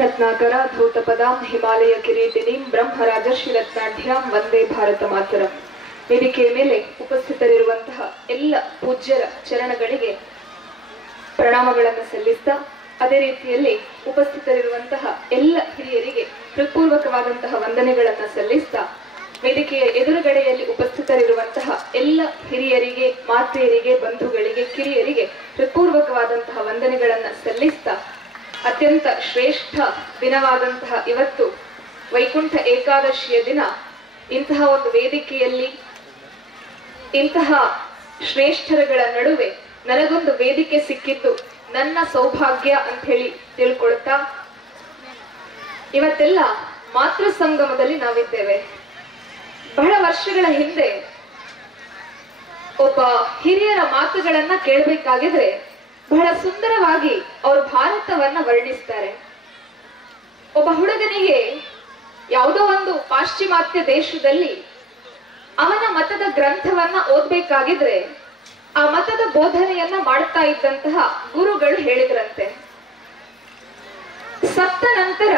ರತ್ನಾಕರ ಧೂತಪದಾಂ ಹಿಮಾಲಯ ಕಿರೀಟಿನಿಂ ಬ್ರಹ್ಮರಾಜರ್ಷಿ ರತ್ನಾಢ್ಯಾಂ ವಂದೇ ಭಾರತ ಮಾತರಂ. ವೇದಿಕೆಯ ಮೇಲೆ ಉಪಸ್ಥಿತರಿರುವಂತಹ ಎಲ್ಲ ಪೂಜ್ಯರ ಚರಣಗಳಿಗೆ ಪ್ರಣಾಮಗಳನ್ನು ಸಲ್ಲಿಸ್ತಾ, ಅದೇ ರೀತಿಯಲ್ಲಿ ಉಪಸ್ಥಿತರಿರುವಂತಹ ಎಲ್ಲ ಹಿರಿಯರಿಗೆ ಹೃತ್ಪೂರ್ವಕವಾದಂತಹ ವಂದನೆಗಳನ್ನು ಸಲ್ಲಿಸ್ತಾ, ವೇದಿಕೆಯ ಎದುರುಗಡೆಯಲ್ಲಿ ಉಪಸ್ಥಿತರಿರುವಂತಹ ಎಲ್ಲ ಹಿರಿಯರಿಗೆ, ಮಾತೆಯರಿಗೆ, ಬಂಧುಗಳಿಗೆ, ಕಿರಿಯರಿಗೆ ಹೃತ್ಪೂರ್ವಕವಾದಂತಹ ವಂದನೆಗಳನ್ನು ಸಲ್ಲಿಸ್ತಾ, ಅತ್ಯಂತ ಶ್ರೇಷ್ಠ ದಿನವಾದಂತಹ ಇವತ್ತು ವೈಕುಂಠ ಏಕಾದಶಿಯ ದಿನ ಇಂತಹ ಒಂದು ವೇದಿಕೆಯಲ್ಲಿ ಇಂತಹ ಶ್ರೇಷ್ಠರುಗಳ ನಡುವೆ ನನಗೊಂದು ವೇದಿಕೆ ಸಿಕ್ಕಿದ್ದು ನನ್ನ ಸೌಭಾಗ್ಯ ಅಂತ ಹೇಳಿ ತಿಳ್ಕೊಳ್ತಾ, ಇವತ್ತೆಲ್ಲ ಮಾತೃ ಸಂಗಮದಲ್ಲಿ ನಾವಿದ್ದೇವೆ. ಬಹಳ ವರ್ಷಗಳ ಹಿಂದೆ ಒಬ್ಬ ಹಿರಿಯರ ಮಾತುಗಳನ್ನ ಕೇಳಬೇಕಾಗಿದ್ರೆ ಬಹಳ ಸುಂದರವಾಗಿ ಅವರು ಭಾರತವನ್ನ ವರ್ಣಿಸ್ತಾರೆ. ಒಬ್ಬ ಹುಡುಗನಿಗೆ ಯಾವುದೋ ಒಂದು ಪಾಶ್ಚಿಮಾತ್ಯ ದೇಶದಲ್ಲಿ ಅವನ ಮತದ ಗ್ರಂಥವನ್ನ ಓದ್ಬೇಕಾಗಿದ್ರೆ ಆ ಮತದ ಬೋಧನೆಯನ್ನ ಮಾಡ್ತಾ ಇದ್ದಂತಹ ಗುರುಗಳು ಹೇಳಿದ್ರಂತೆ, ಸತ್ತ ನಂತರ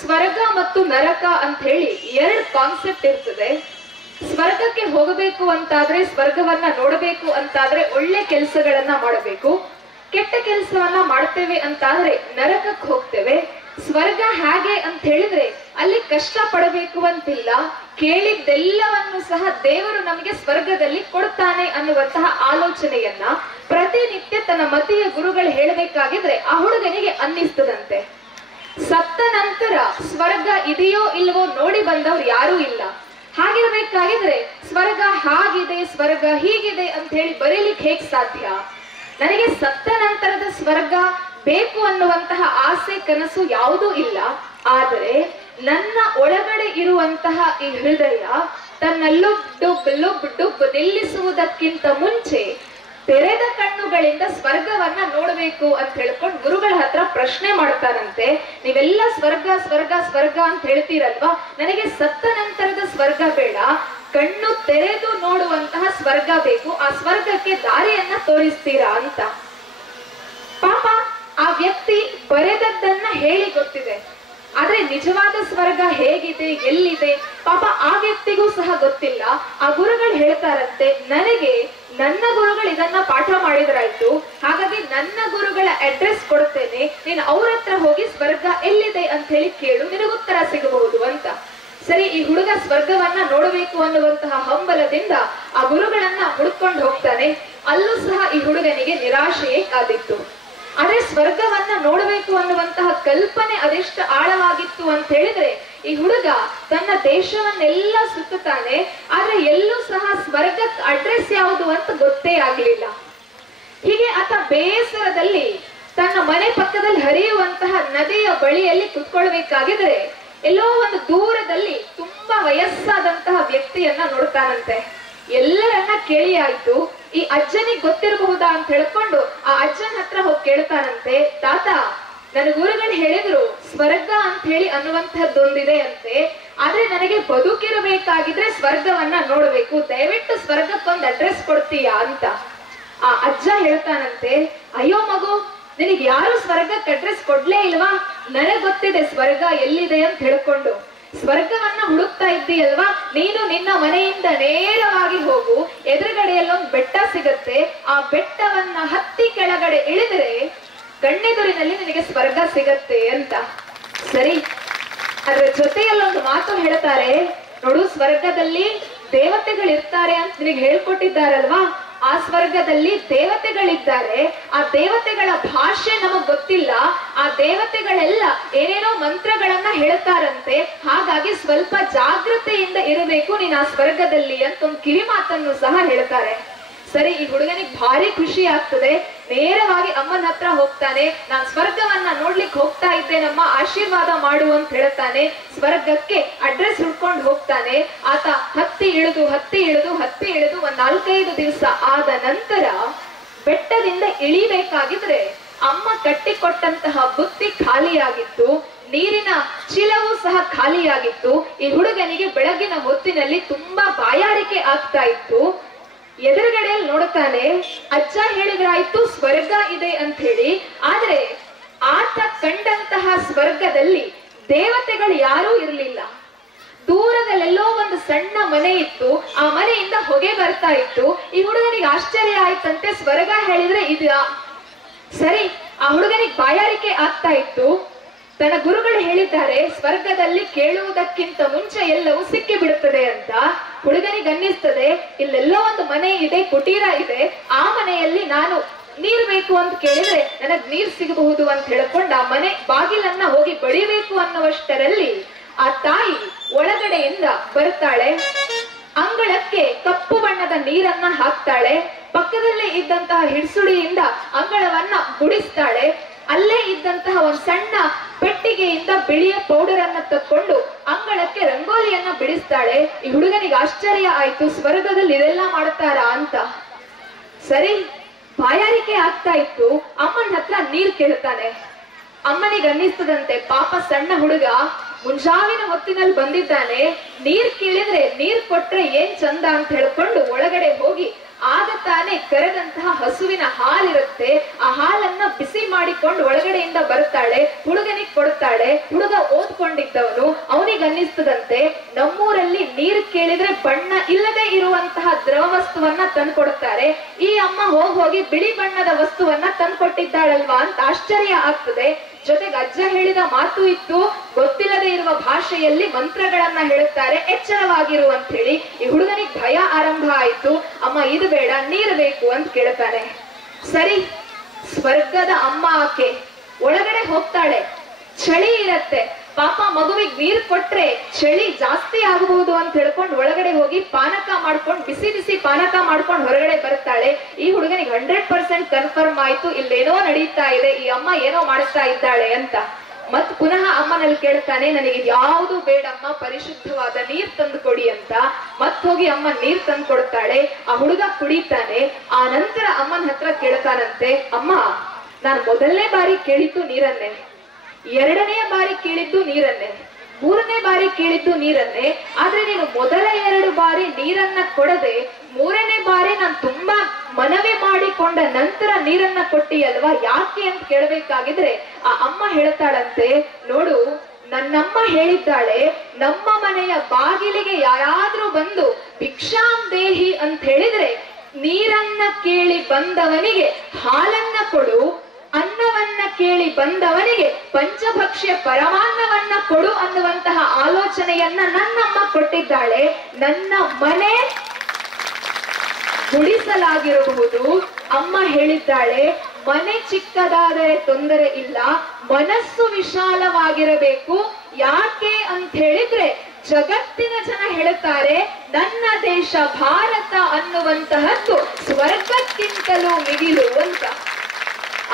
ಸ್ವರ್ಗ ಮತ್ತು ನರಕ ಅಂತ ಹೇಳಿ ಎರಡು ಕಾನ್ಸೆಪ್ಟ್ ಇರ್ತದೆ. ಸ್ವರ್ಗಕ್ಕೆ ಹೋಗಬೇಕು ಅಂತಾದ್ರೆ, ಸ್ವರ್ಗವನ್ನ ನೋಡಬೇಕು ಅಂತಾದ್ರೆ ಒಳ್ಳೆ ಕೆಲಸಗಳನ್ನ ಮಾಡಬೇಕು. ಕೆಟ್ಟ ಕೆಲಸವನ್ನ ಮಾಡ್ತೇವೆ ಅಂತಾದ್ರೆ ನರಕಕ್ಕೆ ಹೋಗ್ತೇವೆ. ಸ್ವರ್ಗ ಹೇಗೆ ಅಂತ ಹೇಳಿದ್ರೆ ಅಲ್ಲಿ ಕಷ್ಟ ಪಡಬೇಕು ಅಂತಿಲ್ಲ, ಕೇಳಿದ್ದೆಲ್ಲವನ್ನು ಸಹ ದೇವರು ನಮಗೆ ಸ್ವರ್ಗದಲ್ಲಿ ಕೊಡ್ತಾನೆ ಅನ್ನುವಂತಹ ಆಲೋಚನೆಯನ್ನ ಪ್ರತಿನಿತ್ಯ ತನ್ನ ಮತೀಯ ಗುರುಗಳು ಹೇಳಬೇಕಾಗಿದ್ರೆ ಆ ಹುಡುಗನಿಗೆ ಅನ್ನಿಸ್ತದಂತೆ. ಸತ್ತ ನಂತರ ಸ್ವರ್ಗ ಇದೆಯೋ ಇಲ್ವೋ ನೋಡಿ ಬಂದವ್ರು ಯಾರೂ ಇಲ್ಲ. ಹಾಗಿರ್ಬೇಕಾಗಿದ್ರೆ ಸ್ವರ್ಗ ಹಾಗಿದೆ, ಸ್ವರ್ಗ ಹೀಗಿದೆ ಅಂತ ಹೇಳಿ ಬರೀಲಿಕ್ಕೆ ಹೇಗ್ ಸಾಧ್ಯ? ನನಗೆ ಸತ್ತ ನಂತರದ ಸ್ವರ್ಗ ಬೇಕು ಅನ್ನುವಂತಹ ಆಸೆ, ಕನಸು ಯಾವುದೂ ಇಲ್ಲ. ಆದರೆ ನನ್ನ ಒಳಗಡೆ ಇರುವಂತಹ ಈ ಹೃದಯ ತನ್ನ ಲುಬ್ ಡುಬ್ ನಿಲ್ಲಿಸುವುದಕ್ಕಿಂತ ಮುಂಚೆ ತೆರೆದ ಕಣ್ಣುಗಳಿಂದ ಸ್ವರ್ಗವನ್ನ ನೋಡಬೇಕು ಅಂತ ಹೇಳ್ಕೊಂಡು ಗುರುಗಳ ಹತ್ರ ಪ್ರಶ್ನೆ ಮಾಡ್ತಾರಂತೆ. ನೀವೆಲ್ಲ ಸ್ವರ್ಗ ಸ್ವರ್ಗ ಸ್ವರ್ಗ ಅಂತ ಹೇಳ್ತೀರಲ್ವಾ, ನನಗೆ ಸತ್ತ ನಂತರದ ಸ್ವರ್ಗ ಬೇಡ, ಕಣ್ಣು ತೆರೆದು ನೋಡುವಂತಹ ಸ್ವರ್ಗ ಬೇಕು. ಆ ಸ್ವರ್ಗಕ್ಕೆ ದಾರಿಯನ್ನ ತೋರಿಸ್ತೀರಾ ಅಂತ. ಪಾಪ ಆ ವ್ಯಕ್ತಿ ಬರೆದದ್ದನ್ನ ಹೇಳಿ ಗೊತ್ತಿದೆ, ಆದ್ರೆ ನಿಜವಾದ ಸ್ವರ್ಗ ಹೇಗಿದೆ, ಎಲ್ಲಿದೆ ಪಾಪ ಆ ವ್ಯಕ್ತಿಗೂ ಸಹ ಗೊತ್ತಿಲ್ಲ. ಆ ಗುರುಗಳು ಹೇಳ್ತಾರಂತೆ, ನನಗೆ ನನ್ನ ಗುರುಗಳು ಇದನ್ನ ಪಾಠ ಮಾಡಿದ್ರಾಯ್ತು, ಹಾಗಾಗಿ ನನ್ನ ಗುರುಗಳ ಅಡ್ರೆಸ್ ಕೊಡ್ತೇನೆ, ನೀನು ಅವ್ರ ಹತ್ರ ಹೋಗಿ ಸ್ವರ್ಗ ಎಲ್ಲಿದೆ ಅಂತ ಹೇಳಿ ಕೇಳು, ನಿನಗುತ್ತರ ಸಿಗಬಹುದು ಅಂತ. ಸರಿ, ಈ ಹುಡುಗ ಸ್ವರ್ಗವನ್ನ ನೋಡಬೇಕು ಅನ್ನುವಂತಹ ಹಂಬಲದಿಂದ ಆ ಗುರುಗಳನ್ನ ಹುಡುಕೊಂಡು ಹೋಗ್ತಾನೆ. ಅಲ್ಲೂ ಸಹ ಈ ಹುಡುಗನಿಗೆ ನಿರಾಶೆಯೇ ಕಾದಿತ್ತು. ಆದ್ರೆ ಸ್ವರ್ಗವನ್ನ ನೋಡಬೇಕು ಅನ್ನುವಂತಹ ಕಲ್ಪನೆ ಅದೆಷ್ಟು ಆಳವಾಗಿತ್ತು ಅಂತ ಹೇಳಿದ್ರೆ, ಈ ಹುಡುಗ ತನ್ನ ದೇಶವನ್ನೆಲ್ಲ ಸುತ್ತುತ್ತಾನೆ, ಆದ್ರೆ ಎಲ್ಲೂ ಸಹ ಸ್ವರ್ಗಕ್ಕೆ ಅಡ್ರೆಸ್ ಯಾವುದು ಅಂತ ಗೊತ್ತೇ ಆಗ್ಲಿಲ್ಲ. ಹೀಗೆ ಆತ ಬೇಸರದಲ್ಲಿ ತನ್ನ ಮನೆ ಪಕ್ಕದಲ್ಲಿ ಹರಿಯುವಂತಹ ನದಿಯ ಬಳಿಯಲ್ಲಿ ಕುತ್ಕೊಳ್ಬೇಕಾಗಿದ್ರೆ ಎಲ್ಲೋ ಒಂದು ದೂರದಲ್ಲಿ ತುಂಬಾ ವಯಸ್ಸಾದಂತಹ ವ್ಯಕ್ತಿಯನ್ನ ನೋಡ್ತಾನಂತೆ. ಎಲ್ಲರನ್ನ ಕೇಳಿ ಆಯ್ತು, ಈ ಅಜ್ಜನಿಗೆ ಗೊತ್ತಿರಬಹುದಾ ಅಂತ ಹೇಳ್ಕೊಂಡು ಆ ಅಜ್ಜನ ಹತ್ರ ಹೋಗಿ ಕೇಳ್ತಾನಂತೆ, ತಾತ ನನ್ನ ಗುರುಗಳು ಹೇಳಿದ್ರು ಸ್ವರ್ಗ ಅಂತ ಹೇಳಿ ಅನ್ನುವಂತಹದ್ದೊಂದಿದೆ ಅಂತೆ, ಆದ್ರೆ ನನಗೆ ಬದುಕಿರಬೇಕಾಗಿದ್ರೆ ಸ್ವರ್ಗವನ್ನ ನೋಡ್ಬೇಕು, ದಯವಿಟ್ಟು ಸ್ವರ್ಗಕ್ಕೊಂದು ಅಡ್ರೆಸ್ ಕೊಡ್ತೀಯಾ ಅಂತ. ಆ ಅಜ್ಜ ಹೇಳ್ತಾನಂತೆ, ಅಯ್ಯೋ ಮಗು, ನಿನಗೆ ಯಾರು ಸ್ವರ್ಗಕ್ಕೆ ಅಡ್ರೆಸ್ ಕೊಡ್ಲೇ ಇಲ್ವಾ? ನನಗ್ ಗೊತ್ತಿದೆ ಸ್ವರ್ಗ ಎಲ್ಲಿದೆ ಅಂತ ಹೇಳ್ಕೊಂಡು. ಸ್ವರ್ಗವನ್ನ ಹುಡುಕ್ತಾ ಇದ್ದೀಯಲ್ವಾ, ನೀನು ನಿನ್ನ ಮನೆಯಿಂದ ನೇರವಾಗಿ ಹೋಗು, ಎದುರುಗಡೆಯಲ್ಲೊಂದು ಬೆಟ್ಟ ಸಿಗತ್ತೆ, ಆ ಬೆಟ್ಟವನ್ನ ಹತ್ತಿ ಕೆಳಗಡೆ ಇಳಿದರೆ ಕಣ್ಣೆದುರಿನಲ್ಲಿ ನಿನಗೆ ಸ್ವರ್ಗ ಸಿಗತ್ತೆ ಅಂತ. ಸರಿ, ಅದ್ರ ಜೊತೆಯಲ್ಲೊಂದು ಮಾತು ಹೇಳ್ತಾರೆ, ನೋಡು ಸ್ವರ್ಗದಲ್ಲಿ ದೇವತೆಗಳಿರ್ತಾರೆ ಅಂತ ನಿನಗೆ ಹೇಳ್ಕೊಟ್ಟಿದ್ದಾರಲ್ವಾ, ಆ ಸ್ವರ್ಗದಲ್ಲಿ ದೇವತೆಗಳಿದ್ದಾರೆ. ಆ ದೇವತೆಗಳ ಭಾಷೆ ನಮಗ್ ಗೊತ್ತಿಲ್ಲ, ಆ ದೇವತೆಗಳೆಲ್ಲ ಏನೇನೋ ಮಂತ್ರಗಳನ್ನ ಹೇಳ್ತಾರಂತೆ, ಹಾಗಾಗಿ ಸ್ವಲ್ಪ ಜಾಗೃತೆಯಿಂದ ಇರಬೇಕು ನೀನ್ ಆ ಸ್ವರ್ಗದಲ್ಲಿ ಅಂತ ಒಂದು ಕಿವಿ ಮಾತನ್ನು ಸಹ ಹೇಳ್ತಾರೆ. ಸರಿ, ಈ ಹುಡುಗನಿಗೆ ಭಾರಿ ಖುಷಿ ಆಗ್ತದೆ. ನೇರವಾಗಿ ಅಮ್ಮನ ಹತ್ರ ಹೋಗ್ತಾನೆ, ನಾನ್ ಸ್ವರ್ಗವನ್ನ ನೋಡ್ಲಿಕ್ಕೆ ಹೋಗ್ತಾ ಇದ್ದೇನಮ್ಮ, ಆಶೀರ್ವಾದ ಮಾಡು ಅಂತ ಹೇಳ್ತಾನೆ. ಸ್ವರ್ಗಕ್ಕೆ ಅಡ್ರೆಸ್ ಹುಡ್ಕೊಂಡು ಹೋಗ್ತಾನೆ. ಆತ ಹತ್ತಿ ಇಳಿದು ಒಂದ್ 4-5 ದಿವಸ ಆದ ನಂತರ ಬೆಟ್ಟದಿಂದ ಇಳಿಬೇಕಾಗಿದ್ರೆ ಅಮ್ಮ ಕಟ್ಟಿಕೊಟ್ಟಂತಹ ಬುತ್ತಿ ಖಾಲಿಯಾಗಿತ್ತು, ನೀರಿನ ಚೀಲವೂ ಸಹ ಖಾಲಿಯಾಗಿತ್ತು. ಈ ಹುಡುಗನಿಗೆ ಬೆಳಗಿನ ಹೊತ್ತಿನಲ್ಲಿ ತುಂಬಾ ಬಾಯಾರಿಕೆ ಆಗ್ತಾ ಇತ್ತು. ಎದುರುಗಡೆಯಲ್ಲಿ ನೋಡುತ್ತಾನೆ, ಅಜ್ಜ ಹೇಳಿದ್ರಾಯ್ತು ಸ್ವರ್ಗ ಇದೆ ಅಂತ ಹೇಳಿ, ಆದ್ರೆ ಆತ ಕಂಡಂತಹ ಸ್ವರ್ಗದಲ್ಲಿ ದೇವತೆಗಳು ಯಾರೂ ಇರಲಿಲ್ಲ. ದೂರದಲ್ಲೆಲ್ಲೋ ಒಂದು ಸಣ್ಣ ಮನೆ ಇತ್ತು, ಆ ಮನೆಯಿಂದ ಹೊಗೆ ಬರ್ತಾ ಇತ್ತು. ಈ ಹುಡುಗನಿಗೆ ಆಶ್ಚರ್ಯ ಆಯ್ತಂತೆ, ಸ್ವರ್ಗ ಹೇಳಿದ್ರೆ ಇದು ಸರಿ. ಆ ಹುಡುಗನಿಗೆ ಬಾಯಾರಿಕೆ ಆಗ್ತಾ ಇತ್ತು. ತನ್ನ ಗುರುಗಳು ಹೇಳಿದ್ದಾರೆ, ಸ್ವರ್ಗದಲ್ಲಿ ಕೇಳುವುದಕ್ಕಿಂತ ಮುಂಚೆ ಎಲ್ಲವೂ ಸಿಕ್ಕಿ ಬಿಡುತ್ತದೆ ಅಂತ. ಹುಡುಗನಿಗೆ ಅನ್ನಿಸ್ತದೆ, ಇಲ್ಲೆಲ್ಲೋ ಒಂದು ಮನೆ ಇದೆ, ಕುಟೀರ ಇದೆ, ಆ ಮನೆಯಲ್ಲಿ ನಾನು ನೀರ್ ಬೇಕು ಅಂತ ಕೇಳಿದ್ರೆ ನನಗ್ ನೀರ್ ಸಿಗಬಹುದು ಅಂತ ಹೇಳ್ಕೊಂಡು ಆ ಮನೆ ಬಾಗಿಲನ್ನ ಹೋಗಿ ಬಡಿಬೇಕು ಅನ್ನುವಷ್ಟರಲ್ಲಿ ಆ ತಾಯಿ ಒಳಗಡೆಯಿಂದ ಬರ್ತಾಳೆ. ಅಂಗಳಕ್ಕೆ ಕಪ್ಪು ಬಣ್ಣದ ನೀರನ್ನ ಹಾಕ್ತಾಳೆ. ಪಕ್ಕದಲ್ಲೇ ಇದ್ದಂತಹ ಹಿಡ್ಸುಡಿಯಿಂದ ಅಂಗಳವನ್ನ ಗುಡಿಸ್ತಾಳೆ. ಅಲ್ಲೇ ಇದ್ದಂತಹ ಒಂದ್ ಸಣ್ಣ ಪೆಟ್ಟಿಗೆಯಿಂದ ಬಿಳಿಯ ಪೌಡರ್ ಅನ್ನ ತಕ್ಕೊಂಡು ಅಂಗಳಕ್ಕೆ ರಂಗೋಲಿಯನ್ನ ಬಿಡಿಸ್ತಾಳೆ. ಈ ಹುಡುಗನಿಗೆ ಆಶ್ಚರ್ಯ ಆಯ್ತು, ಸ್ವರ್ಗದಲ್ಲಿ ಇದೆಲ್ಲ ಮಾಡ್ತಾರಾ ಅಂತ. ಸರಿ, ಬಾಯಾರಿಕೆ ಆಗ್ತಾ ಇತ್ತು. ಅಮ್ಮನ ಹತ್ರ ನೀರ್ ಕೇಳ್ತಾನೆ. ಅಮ್ಮನಿಗೆ ಅನ್ನಿಸ್ತದಂತೆ, ಪಾಪ ಸಣ್ಣ ಹುಡುಗ ಮುಂಜಾವಿನ ಹೊತ್ತಿನಲ್ಲಿ ಬಂದಿದ್ದಾನೆ, ನೀರ್ ಕೇಳಿದ್ರೆ ನೀರ್ ಕೊಟ್ರೆ ಏನ್ ಚಂದ ಅಂತ ಹೇಳ್ಕೊಂಡು ಒಳಗಡೆ ಹೋಗಿ ಆಗ ತಾನೇ ಕರೆದಂತಹ ಹಸುವಿನ ಹಾಲಿರುತ್ತೆ, ಆ ಹಾಲನ್ನ ಬಿಸಿ ಮಾಡಿಕೊಂಡು ಒಳಗಡೆಯಿಂದ ಬರ್ತಾಳೆ. ಹುಡುಗನಿಗೆ ಕೊಡ್ತಾಳೆ. ಹುಡುಗ ಓದ್ಕೊಂಡಿದ್ದವನು, ಅವನಿಗೆ ಅನ್ನಿಸ್ತದಂತೆ, ನಮ್ಮೂರಲ್ಲಿ ನೀರು ಕೇಳಿದ್ರೆ ಬಣ್ಣ ಇಲ್ಲದೆ ಇರುವಂತಹ ದ್ರವ ವಸ್ತುವನ್ನ ತಂದ್ಕೊಡ್ತಾರೆ, ಈ ಅಮ್ಮ ಹೋಗಿ ಬಿಳಿ ಬಣ್ಣದ ವಸ್ತುವನ್ನ ತಂದ್ಕೊಟ್ಟಿದ್ದಾಳಲ್ವಾ ಅಂತ ಆಶ್ಚರ್ಯ ಆಗ್ತದೆ. ಜೊತೆಗೆ ಅಜ್ಜ ಹೇಳಿದ ಮಾತು ಇತ್ತು, ಗೊತ್ತಿಲ್ಲದೆ ಇರುವ ಭಾಷೆಯಲ್ಲಿ ಮಂತ್ರಗಳನ್ನ ಹೇಳುತ್ತಾರೆ, ಎಚ್ಚರವಾಗಿರು ಅಂತ ಹೇಳಿ. ಈ ಹುಡುಗನಿಗೆ ಭಯ ಆರಂಭ ಆಯ್ತು. ಅಮ್ಮ ಇದು ಬೇಡ, ನೀರು ಬೇಕು ಅಂತ ಕೇಳ್ತಾನೆ. ಸರಿ, ಸ್ವರ್ಗದ ಅಮ್ಮ ಆಕೆ ಒಳಗಡೆ ಹೋಗ್ತಾಳೆ. ಚಳಿ ಇರತ್ತೆ, ಪಾಪ ಮಗುವಿಗೆ ನೀರ್ ಕೊಟ್ರೆ ಚಳಿ ಜಾಸ್ತಿ ಆಗಬಹುದು ಅಂತ ಹೇಳ್ಕೊಂಡು ಒಳಗಡೆ ಹೋಗಿ ಪಾನಕ ಮಾಡ್ಕೊಂಡು ಬಿಸಿ ಬಿಸಿ ಪಾನಕ ಮಾಡ್ಕೊಂಡು ಹೊರಗಡೆ ಬರ್ತಾಳೆ. ಈ ಹುಡುಗನಿಗೆ 100% ಕನ್ಫರ್ಮ್ ಆಯ್ತು, ಇಲ್ಲೇನೋ ನಡೀತಾ ಇದೆ, ಈ ಅಮ್ಮ ಏನೋ ಮಾಡಿಸ್ತಾ ಇದ್ದಾಳೆ ಅಂತ. ಮತ್ ಪುನಃ ಅಮ್ಮನಲ್ಲಿ ಕೇಳ್ತಾನೆ, ನನಗೆ ಯಾವುದು ಬೇಡಮ್ಮ, ಪರಿಶುದ್ಧವಾದ ನೀರ್ ತಂದು ಕೊಡಿ ಅಂತ. ಮತ್ ಹೋಗಿ ಅಮ್ಮ ನೀರ್ ತಂದು ಕೊಡ್ತಾಳೆ. ಆ ಹುಡುಗ ಕುಡಿತಾನೆ. ಆ ನಂತರ ಅಮ್ಮನ ಹತ್ರ ಕೇಳ್ತಾನಂತೆ, ಅಮ್ಮ ನಾನು ಮೊದಲನೇ ಬಾರಿ ಕೇಳಿದ್ದು ನೀರನ್ನೇ, ಎರಡನೆಯ ಬಾರಿ ಕೇಳಿದ್ದು ನೀರನ್ನೇ, ಮೂರನೇ ಬಾರಿ ಕೇಳಿದ್ದು ನೀರನ್ನೇ. ಆದ್ರೆ ನೀನು ಮೊದಲ 2 ಬಾರಿ ನೀರನ್ನ ಕೊಡದೆ ಮೂರನೇ ಬಾರಿ ನಾನು ತುಂಬಾ ಮನವಿ ಮಾಡಿಕೊಂಡ ನಂತರ ನೀರನ್ನ ಕೊಟ್ಟಿಯಲ್ವಾ, ಯಾಕೆ ಅಂತ ಕೇಳಬೇಕಾಗಿದ್ರೆ ಆ ಅಮ್ಮ ಹೇಳ್ತಾಳಂತೆ, ನೋಡು ನನ್ನಮ್ಮ ಹೇಳಿದ್ದಾಳೆ, ನಮ್ಮ ಮನೆಯ ಬಾಗಿಲಿಗೆ ಯಾರಾದ್ರೂ ಬಂದು ಭಿಕ್ಷಾಂ ದೇಹಿ ಅಂತ ಹೇಳಿದ್ರೆ ನೀರನ್ನ ಕೇಳಿ ಬಂದವನಿಗೆ ಹಾಲನ್ನ ಕೊಡು, ಅನ್ನವನ್ನ ಕೇಳಿ ಬಂದವನಿಗೆ ಪಂಚಭಕ್ಷ್ಯ ಪರಮಾನ್ನವನ್ನ ಕೊಡು ಅನ್ನುವಂತಹ ಆಲೋಚನೆಯನ್ನ ನನ್ನಮ್ಮ ಕೊಟ್ಟಿದ್ದಾಳೆ. ನನ್ನ ಮನೆ ಗುಡಿಸಲಾಗಿರಬಹುದು, ಅಮ್ಮ ಹೇಳಿದ್ದಾಳೆ ಮನೆ ಚಿಕ್ಕದಾದರೆ ತೊಂದರೆ ಇಲ್ಲ, ಮನಸ್ಸು ವಿಶಾಲವಾಗಿರಬೇಕು. ಯಾಕೆ ಅಂತ ಹೇಳಿದ್ರೆ ಜಗತ್ತಿನ ಜನ ಹೇಳುತ್ತಾರೆ, ನನ್ನ ದೇಶ ಭಾರತ ಅನ್ನುವಂತಹದ್ದು ಸ್ವರ್ಗಕ್ಕಿಂತಲೂ ಮಿಗಿಲು ಅಂತ.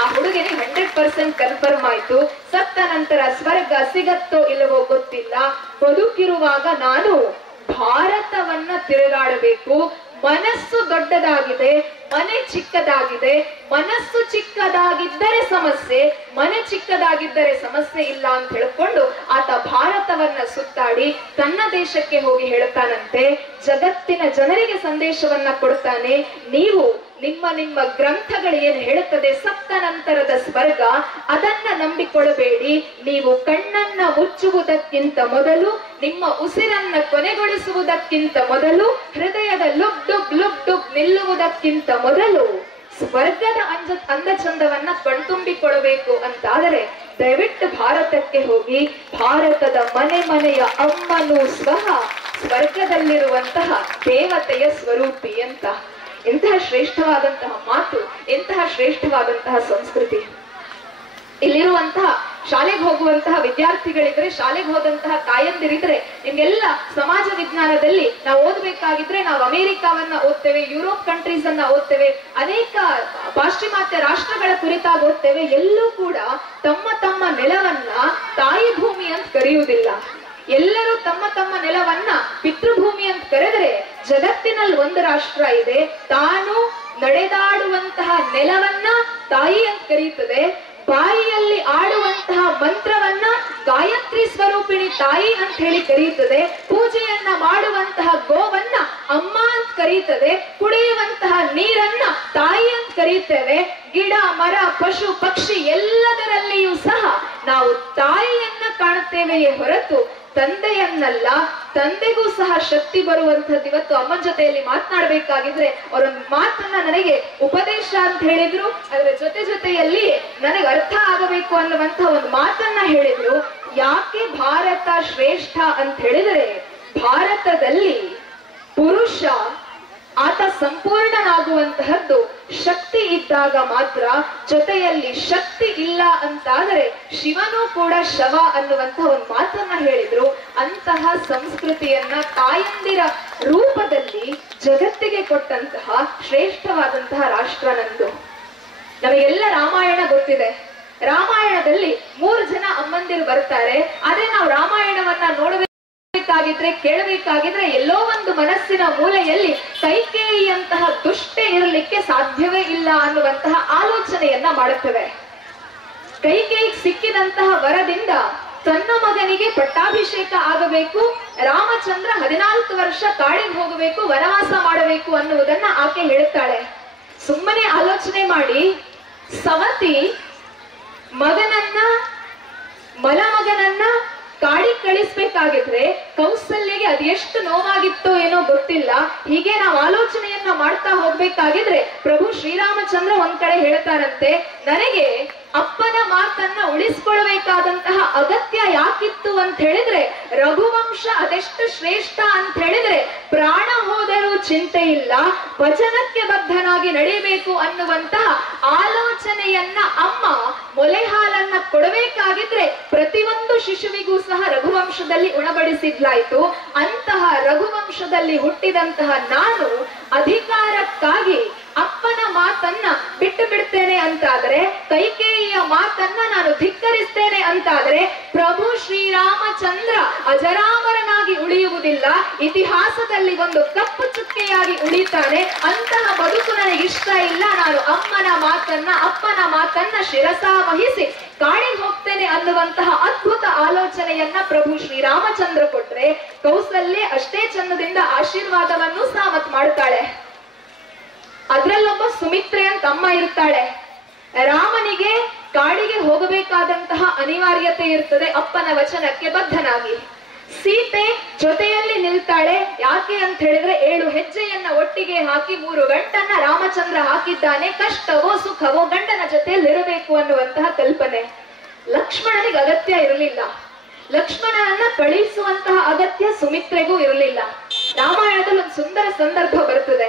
ಆ ಹುಡುಗನಿಗೆ 100% ಕನ್ಫರ್ಮ್ ಆಯ್ತು. ಸತ್ತ ನಂತರ ಸ್ವರ್ಗ ಸಿಗತ್ತೋ ಇಲ್ಲವೋ ಗೊತ್ತಿಲ್ಲ, ಬದುಕಿರುವಾಗ ನಾನು ಭಾರತವನ್ನ ತಿರುಗಾಡಬೇಕು. ಮನಸ್ಸು ದೊಡ್ಡದಾಗಿದೆ, ಮನೆ ಚಿಕ್ಕದಾಗಿದೆ. ಮನಸ್ಸು ಚಿಕ್ಕದಾಗಿದ್ದರೆ ಸಮಸ್ಯೆ, ಮನೆ ಚಿಕ್ಕದಾಗಿದ್ದರೆ ಸಮಸ್ಯೆ ಇಲ್ಲ ಅಂತ ಹೇಳ್ಕೊಂಡು ಆತ ಭಾರತವನ್ನ ಸುತ್ತಾಡಿ ತನ್ನ ದೇಶಕ್ಕೆ ಹೋಗಿ ಹೇಳ್ತಾನಂತೆ. ಜಗತ್ತಿನ ಜನರಿಗೆ ಸಂದೇಶವನ್ನ ಕೊಡ್ತಾನೆ, ನೀವು ನಿಮ್ಮ ನಿಮ್ಮ ಗ್ರಂಥಗಳು ಏನ್ ಹೇಳುತ್ತದೆ ಸತ್ತ ನಂತರದ ಸ್ವರ್ಗ, ಅದನ್ನ ನಂಬಿಕೊಳ್ಳಬೇಡಿ. ನೀವು ಕಣ್ಣನ್ನ ಮುಚ್ಚುವುದಕ್ಕಿಂತ ಮೊದಲು, ನಿಮ್ಮ ಉಸಿರನ್ನ ಕೊನೆಗೊಳಿಸುವುದಕ್ಕಿಂತ ಮೊದಲು, ಹೃದಯದ ಲುಬ್ ಡುಬ್ ಲುಬ್ ಡುಬ್ ನಿಲ್ಲುವುದಕ್ಕಿಂತ ಮೊದಲು ಸ್ವರ್ಗದ ಅಂದಚಂದವನ್ನ ಕಣ್ತುಂಬಿಕೊಳ್ಳಬೇಕು ಅಂತಾದರೆ ದಯವಿಟ್ಟು ಭಾರತಕ್ಕೆ ಹೋಗಿ, ಭಾರತದ ಮನೆ ಮನೆಯ ಅಮ್ಮನೂ ಸಹ ಸ್ವರ್ಗದಲ್ಲಿರುವಂತಹ ದೇವತೆಯ ಸ್ವರೂಪಿ ಅಂತ. ಎಂತಹ ಶ್ರೇಷ್ಠವಾದಂತಹ ಮಾತು, ಎಂತಹ ಶ್ರೇಷ್ಠವಾದಂತಹ ಸಂಸ್ಕೃತಿ. ಇಲ್ಲಿರುವಂತಹ ಶಾಲೆಗೆ ಹೋಗುವಂತಹ ವಿದ್ಯಾರ್ಥಿಗಳಿದ್ರೆ, ಶಾಲೆಗೆ ಹೋದಂತಹ ತಾಯಂದಿರಿದ್ರೆ, ನಿಮ್ಗೆಲ್ಲ ಸಮಾಜ ವಿಜ್ಞಾನದಲ್ಲಿ ನಾವು ಓದಬೇಕಾಗಿದ್ರೆ ನಾವು ಅಮೆರಿಕಾವನ್ನ ಓದ್ತೇವೆ, ಯುರೋಪ್ ಕಂಟ್ರೀಸ್ ಅನ್ನ ಓದ್ತೇವೆ, ಅನೇಕ ಪಾಶ್ಚಿಮಾತ್ಯ ರಾಷ್ಟ್ರಗಳ ಕುರಿತಾಗಿ ಓದ್ತೇವೆ. ಎಲ್ಲೂ ಕೂಡ ತಮ್ಮ ತಮ್ಮ ನೆಲವನ್ನ ತಾಯಿ ಭೂಮಿ ಅಂತ ಕರೆಯುವುದಿಲ್ಲ. ಎಲ್ಲರೂ ತಮ್ಮ ತಮ್ಮ ನೆಲವನ್ನ ಪಿತೃಭೂಮಿ ಅಂತ ಕರೆದರೆ, ಜಗತ್ತಿನಲ್ಲಿ ಒಂದು ರಾಷ್ಟ್ರ ಇದೆ, ತಾನು ನಡೆದಾಡುವಂತಹ ನೆಲವನ್ನ ತಾಯಿ ಅಂತ ಕರೆಯುತ್ತದೆ. ಬಾಯಿಯಲ್ಲಿ ಆಡುವಂತಹ ಮಂತ್ರವನ್ನ ಗಾಯತ್ರಿ ಸ್ವರೂಪಿಣಿ ತಾಯಿ ಅಂತ ಹೇಳಿ ಕರೆಯುತ್ತದೆ. ಪೂಜೆಯನ್ನ ಮಾಡುವಂತಹ ಗೋವನ್ನ ಅಮ್ಮ ಅಂತ ಕರೆಯುತ್ತದೆ. ಕುಡಿಯುವಂತಹ ನೀರನ್ನ ತಾಯಿ ಅಂತ ಕರೀತೇವೆ. ಗಿಡ ಮರ ಪಶು ಪಕ್ಷಿ ಎಲ್ಲದರಲ್ಲಿಯೂ ಸಹ ನಾವು ತಾಯಿಯನ್ನ ಕಾಣುತ್ತೇವೆಯೇ ಹೊರತು ತಂದೆಯನ್ನಲ್ಲ. ತಂದೆಗೂ ಸಹ ಶಕ್ತಿ ಬರುವಂತದ್ದು. ಇವತ್ತು ಅಮ್ಮನ ಜೊತೆಯಲ್ಲಿ ಮಾತನಾಡಬೇಕಾಗಿದ್ರೆ ಅವರೊಂದು ಮಾತನ್ನ ನನಗೆ ಉಪದೇಶ ಅಂತ ಹೇಳಿದ್ರು, ಅದರ ಜೊತೆಯಲ್ಲಿ ನನಗೆ ಅರ್ಥ ಆಗಬೇಕು ಅನ್ನುವಂತ ಒಂದು ಮಾತನ್ನ ಹೇಳಿದ್ರು. ಯಾಕೆ ಭಾರತ ಶ್ರೇಷ್ಠ ಅಂತ ಹೇಳಿದ್ರೆ, ಭಾರತದಲ್ಲಿ ಪುರುಷ ಆತ ಸಂಪೂರ್ಣನಾಗುವಂತಹದ್ದು ಶಕ್ತಿ ಇದ್ದಾಗ ಮಾತ್ರ. ಜೊತೆಯಲ್ಲಿ ಶಕ್ತಿ ಇಲ್ಲ ಅಂತಾದರೆ ಶಿವನು ಕೂಡ ಶವ ಅನ್ನುವಂತಹ ಒಂದು ಮಾತನ್ನ ಹೇಳಿದ್ರು. ಅಂತಹ ಸಂಸ್ಕೃತಿಯನ್ನ ತಾಯಂದಿರ ರೂಪದಲ್ಲಿ ಜಗತ್ತಿಗೆ ಕೊಟ್ಟಂತಹ ಶ್ರೇಷ್ಠವಾದಂತಹ ರಾಷ್ಟ್ರ ನಂದು. ನಮಗೆಲ್ಲ ರಾಮಾಯಣ ಗೊತ್ತಿದೆ. ರಾಮಾಯಣದಲ್ಲಿ 3 ಜನ ಅಮ್ಮಂದಿರು ಬರ್ತಾರೆ. ಅದೇ ನಾವು ರಾಮಾಯಣವನ್ನ ನೋಡಬೇಕಾಗಿದ್ರೆ ಕೇಳಬೇಕಾಗಿದ್ರೆ ಎಲ್ಲೋ ಒಂದು ಮನಸ್ಸಿನ ಮೂಲೆಯಲ್ಲಿ ಕೈಕೇಯಿಯಂತಹ ದುಷ್ಟೆ ಇರಲಿಕ್ಕೆ ಸಾಧ್ಯವೇ ಇಲ್ಲ ಅನ್ನುವಂತಹ ಆಲೋಚನೆಯನ್ನ ಮಾಡುತ್ತೇವೆ. ಕೈಕೇಯಿಗೆ ಸಿಕ್ಕಿದಂತಹ ವರದಿಂದ ತನ್ನ ಮಗನಿಗೆ ಪಟ್ಟಾಭಿಷೇಕ ಆಗಬೇಕು, ರಾಮಚಂದ್ರ 14 ವರ್ಷ ಕಾಡಿಗೆ ಹೋಗಬೇಕು, ವನವಾಸ ಮಾಡಬೇಕು ಅನ್ನುವುದನ್ನ ಆಕೆ ಹೇಳುತ್ತಾಳೆ. ಸುಮ್ಮನೆ ಆಲೋಚನೆ ಮಾಡಿ, ಸವತಿ ಮಗನನ್ನ ಮಲಮಗನನ್ನ ಕಾಡಿಗೆ ಕಳಿಸ್ಬೇಕಾಗಿದ್ರೆ ಕೌಸಲ್ಯಗೆ ಅದೆಷ್ಟು ನೋವಾಗಿತ್ತೋ ಏನೋ ಗೊತ್ತಿಲ್ಲ. ಹೀಗೆ ನಾವು ಆಲೋಚನೆಯನ್ನ ಮಾಡ್ತಾ ಹೋಗ್ಬೇಕಾಗಿದ್ರೆ ಪ್ರಭು ಶ್ರೀರಾಮಚಂದ್ರ ಒಂದ್ ಕಡೆ ಹೇಳ್ತಾರಂತೆ, ನನಗೆ ಅಪ್ಪನ ಮಾತನ್ನ ಉಳಿಸ್ಕೊಳ್ಬೇಕಾದಂತಹ ಅಗತ್ಯ ಯಾಕಿತ್ತು ಅಂತ ಹೇಳಿದ್ರೆ, ರಘುವಂಶ ಅದೆಷ್ಟು ಶ್ರೇಷ್ಠ ಅಂತ ಹೇಳಿದ್ರೆ ಪ್ರಾಣ ಹೋದರೂ ಚಿಂತೆ ಇಲ್ಲ, ವಚನಕ್ಕೆ ಬದ್ಧನಾಗಿ ನಡೀಬೇಕು ಅನ್ನುವಂತಹ ಆಲೋಚನೆಯನ್ನ ಅಮ್ಮ ಮೊಲೆ ಹಾಲನ್ನ ಕೊಡಬೇಕಾಗಿದ್ರೆ ಪ್ರತಿಯೊಂದು ಶಿಶುವಿಗೂ ಸಹ ರಘುವಂಶದಲ್ಲಿ ಉಣಬಡಿಸಿದ್ಲಾಯ್ತು. ಅಂತಹ ರಘುವಂಶದಲ್ಲಿ ಹುಟ್ಟಿದಂತಹ ನಾನು ಅಧಿಕಾರಕ್ಕಾಗಿ ಅಪ್ಪನ ಮಾತನ್ನ ಬಿಟ್ಟು ಬಿಡ್ತೇನೆ ಅಂತಾದ್ರೆ, ಕೈಕೇಯಿಯ ಮಾತನ್ನ ನಾನು ಧಿಕ್ಕರಿಸ್ತೇನೆ ಅಂತಾದ್ರೆ ಪ್ರಭು ಶ್ರೀರಾಮಚಂದ್ರ ಅಜರಾಮರನಾಗಿ ಉಳಿಯುವುದಿಲ್ಲ, ಇತಿಹಾಸದಲ್ಲಿ ಒಂದು ಕಪ್ಪು ಚುಕ್ಕೆಯಾಗಿ ಉಳಿತಾನೆ. ಅಂತಹ ಬದುಕು ನನಗೆ ಇಷ್ಟ ಇಲ್ಲ. ನಾನು ಅಪ್ಪನ ಮಾತನ್ನ ಶಿರಸಾವಹಿಸಿ ಕಾಡಿಗೆ ಹೋಗ್ತೇನೆ ಅನ್ನುವಂತಹ ಅದ್ಭುತ ಆಲೋಚನೆಯನ್ನ ಪ್ರಭು ಶ್ರೀರಾಮಚಂದ್ರ ಕೊಟ್ರೆ, ಕೌಸಲ್ಯೆ ಅಷ್ಟೇ ಚಂದದಿಂದ ಆಶೀರ್ವಾದವನ್ನು ಸಹ ಮತ್ ಮಾಡ್ತಾಳೆ. ಅದ್ರಲ್ಲೊಬ್ಬ ಸುಮಿತ್ರೆ ಅಂತ ಅಮ್ಮ ಇರ್ತಾಳೆ. ರಾಮನಿಗೆ ಕಾಡಿಗೆ ಹೋಗಬೇಕಾದಂತಹ ಅನಿವಾರ್ಯತೆ ಇರ್ತದೆ ಅಪ್ಪನ ವಚನಕ್ಕೆ ಬದ್ಧನಾಗಿ. ಸೀತೆ ಜೊತೆಯಲ್ಲಿ ನಿಲ್ತಾಳೆ. ಯಾಕೆ ಅಂತ ಹೇಳಿದ್ರೆ 7 ಹೆಜ್ಜೆಯನ್ನ ಒಟ್ಟಿಗೆ ಹಾಕಿ 3 ಗಂಟನ್ನ ರಾಮಚಂದ್ರ ಹಾಕಿದ್ದಾನೆ. ಕಷ್ಟವೋ ಸುಖವೋ ಗಂಡನ ಜೊತೆಯಲ್ಲಿ ಇರಬೇಕು ಅನ್ನುವಂತಹ ಕಲ್ಪನೆ. ಲಕ್ಷ್ಮಣನಿಗೆ ಅಗತ್ಯ ಇರಲಿಲ್ಲ. ಲಕ್ಷ್ಮಣನನ್ನ ಕಳಿಸುವಂತಹ ಅಗತ್ಯ ಸುಮಿತ್ರೆಗೂ ಇರಲಿಲ್ಲ. ರಾಮಾಯಣದಲ್ಲಿ ಒಂದು ಸುಂದರ ಸಂದರ್ಭ ಬರ್ತದೆ.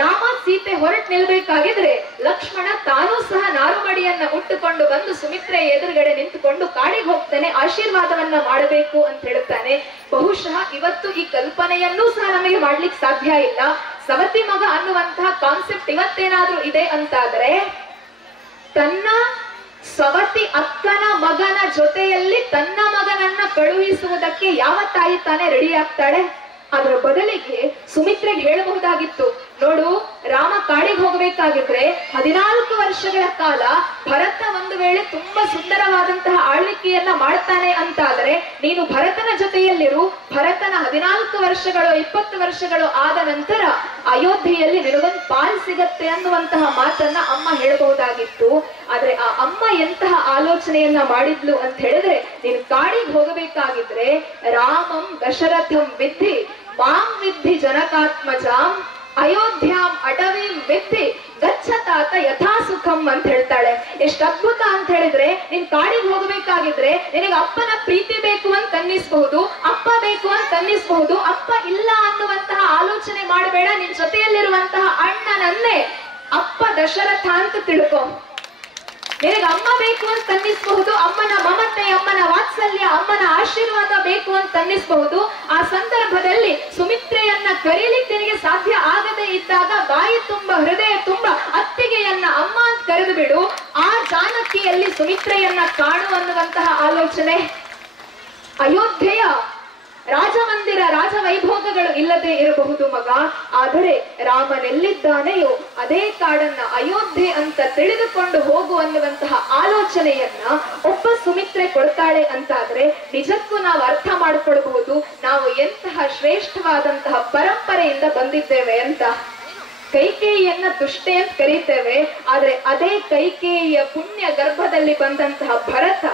ರಾಮ ಸೀತೆ ಹೊರಟು ನಿಲ್ಬೇಕಾಗಿದ್ರೆ ಲಕ್ಷ್ಮಣ ತಾನೂ ಸಹ ನಾರುಮಡಿಯನ್ನ ಉಟ್ಟುಕೊಂಡು ಬಂದು ಸುಮಿತ್ರೆ ಎದುರುಗಡೆ ನಿಂತುಕೊಂಡು ಕಾಡಿಗೆ ಹೋಗ್ತಾನೆ, ಆಶೀರ್ವಾದವನ್ನ ಮಾಡಬೇಕು ಅಂತ ಹೇಳ್ತಾನೆ. ಬಹುಶಃ ಇವತ್ತು ಈ ಕಲ್ಪನೆಯನ್ನೂ ಸಹ ನಮಗೆ ಮಾಡ್ಲಿಕ್ಕೆ ಸಾಧ್ಯ ಇಲ್ಲ. ಸವತಿ ಮಗ ಅನ್ನುವಂತಹ ಕಾನ್ಸೆಪ್ಟ್ ಇವತ್ತೇನಾದ್ರೂ ಇದೆ ಅಂತಾದ್ರೆ, ತನ್ನ ಸವತಿ ಅಕ್ಕನ ಮಗನ ಜೊತೆಯಲ್ಲಿ ತನ್ನ ಮಗನನ್ನ ಕಳುಹಿಸುವುದಕ್ಕೆ ಯಾವ ತಾಯಿ ತಾನೇ ರೆಡಿ ಆಗ್ತಾಳೆ? ಅದರ ಬದಲಿಗೆ ಸುಮಿತ್ರೆಗೆ ಹೇಳಬಹುದಾಗಿತ್ತು, ನೋಡು ರಾಮ ಕಾಡಿಗೆ ಹೋಗಬೇಕಾಗಿದ್ರೆ 14 ವರ್ಷಗಳ ಕಾಲ ಭರತ ಒಂದು ವೇಳೆ ತುಂಬಾ ಸುಂದರವಾದಂತಹ ಆಳ್ವಿಕೆಯನ್ನ ಮಾಡ್ತಾನೆ ಅಂತಾದ್ರೆ ನೀನು ಭರತನ ಜೊತೆಯಲ್ಲಿರು. ಭರತನ 14 ವರ್ಷಗಳು 20 ವರ್ಷಗಳು ಆದ ನಂತರ ಅಯೋಧ್ಯೆಯಲ್ಲಿ ನಿನಗೊಂದು ಪಾಲ್ ಸಿಗತ್ತೆ ಅನ್ನುವಂತಹ ಮಾತನ್ನ ಅಮ್ಮ ಹೇಳಬಹುದಾಗಿತ್ತು. ಆದ್ರೆ ಆ ಅಮ್ಮ ಎಂತಹ ಆಲೋಚನೆಯನ್ನ ಮಾಡಿದ್ಲು ಅಂತ ಹೇಳಿದ್ರೆ, ನೀನು ಕಾಡಿಗೆ ಹೋಗಬೇಕಾಗಿದ್ರೆ ರಾಮಂ ದಶರಥಂ ವಿದ್ಧಿ ಮಾಂ ವಿದ್ಧಿ ಜನಕಾತ್ಮಜಾಂ ಅಯೋಧ್ಯಾಂ ಅಟವೀಂ ವಿದ್ಧಿ ಗಚ್ಚತಾತ ಯಥಾ ಸುಖಂ ಅಂತ ಹೇಳ್ತಾಳೆ. ಎಷ್ಟು ಅದ್ಭುತ ಅಂತ ಹೇಳಿದ್ರೆ, ನೀನ್ ಕಾಡಿಗೆ ಹೋಗಬೇಕಾಗಿದ್ರೆ ನಿನಗೆ ಅಪ್ಪನ ಪ್ರೀತಿ ಬೇಕು ಅಂತ ಅನ್ನಿಸಬಹುದು, ಅಪ್ಪ ಬೇಕು ಅಂತ ಅನ್ನಿಸಬಹುದು. ಅಪ್ಪ ಇಲ್ಲ ಅನ್ನುವಂತಹ ಆಲೋಚನೆ ಮಾಡಬೇಡ. ನಿನ್ ಜೊತೆಯಲ್ಲಿರುವಂತಹ ಅಣ್ಣನನ್ನೇ ಅಪ್ಪ ದಶರಥ ಅಂತ ತಿಳ್ಕೊ. ನಿನಗೆ ಅಮ್ಮ ಬೇಕು ಅಂತ ಅನ್ನಿಸಬಹುದು, ಅಮ್ಮನ ಮಮತೆ, ಅಮ್ಮನ ವಾತ್ಸಲ್ಯ, ಅಮ್ಮನ ಆಶೀರ್ವಾದ ಬೇಕು ಅಂತ ಅನ್ನಿಸಬಹುದು. ಆ ಸಂದರ್ಭದಲ್ಲಿ ಸುಮಿತ್ರೆಯನ್ನ ಕರೀಲಿಕ್ಕೆ ನಿನಗೆ ಸಾಧ್ಯ ಆಗದೆ ಇದ್ದಾಗ ಬಾಯಿ ತುಂಬಾ ಹೃದಯ ತುಂಬಾ ಅತ್ತಿಗೆಯನ್ನ ಅಮ್ಮ ಅಂತ ಕರೆದು ಬಿಡು. ಆ ಜಾನಕಿಯಲ್ಲಿ ಸುಮಿತ್ರೆಯನ್ನ ಕಾಣು ಅನ್ನುವಂತಹ ಆಲೋಚನೆ. ಅಯೋಧ್ಯೆಯ ರಾಜಮಂದಿರ ರಾಜವೈಭೋಗಗಳು ಇಲ್ಲದೆ ಇರಬಹುದು ಮಗ, ಆದರೆ ರಾಮನೆಲ್ಲಿದ್ದಾನೆಯೋ ಅದೇ ಕಾಡನ್ನ ಅಯೋಧ್ಯೆ ಅಂತ ತಿಳಿದುಕೊಂಡು ಹೋಗು ಅನ್ನುವಂತಹ ಆಲೋಚನೆಯನ್ನ ಒಬ್ಬ ಸುಮಿತ್ರೆ ಕೊಡ್ತಾಳೆ ಅಂತಾದ್ರೆ ನಿಜಕ್ಕೂ ನಾವು ಅರ್ಥ ಮಾಡ್ಕೊಳ್ಬಹುದು ನಾವು ಎಂತಹ ಶ್ರೇಷ್ಠವಾದಂತಹ ಪರಂಪರೆಯಿಂದ ಬಂದಿದ್ದೇವೆ ಅಂತ. ಕೈಕೇಯಿಯನ್ನ ದುಷ್ಟೆ ಅಂತ ಕರೀತೇವೆ, ಆದ್ರೆ ಅದೇ ಕೈಕೇಯಿಯ ಪುಣ್ಯ ಗರ್ಭದಲ್ಲಿ ಬಂದಂತಹ ಭರತ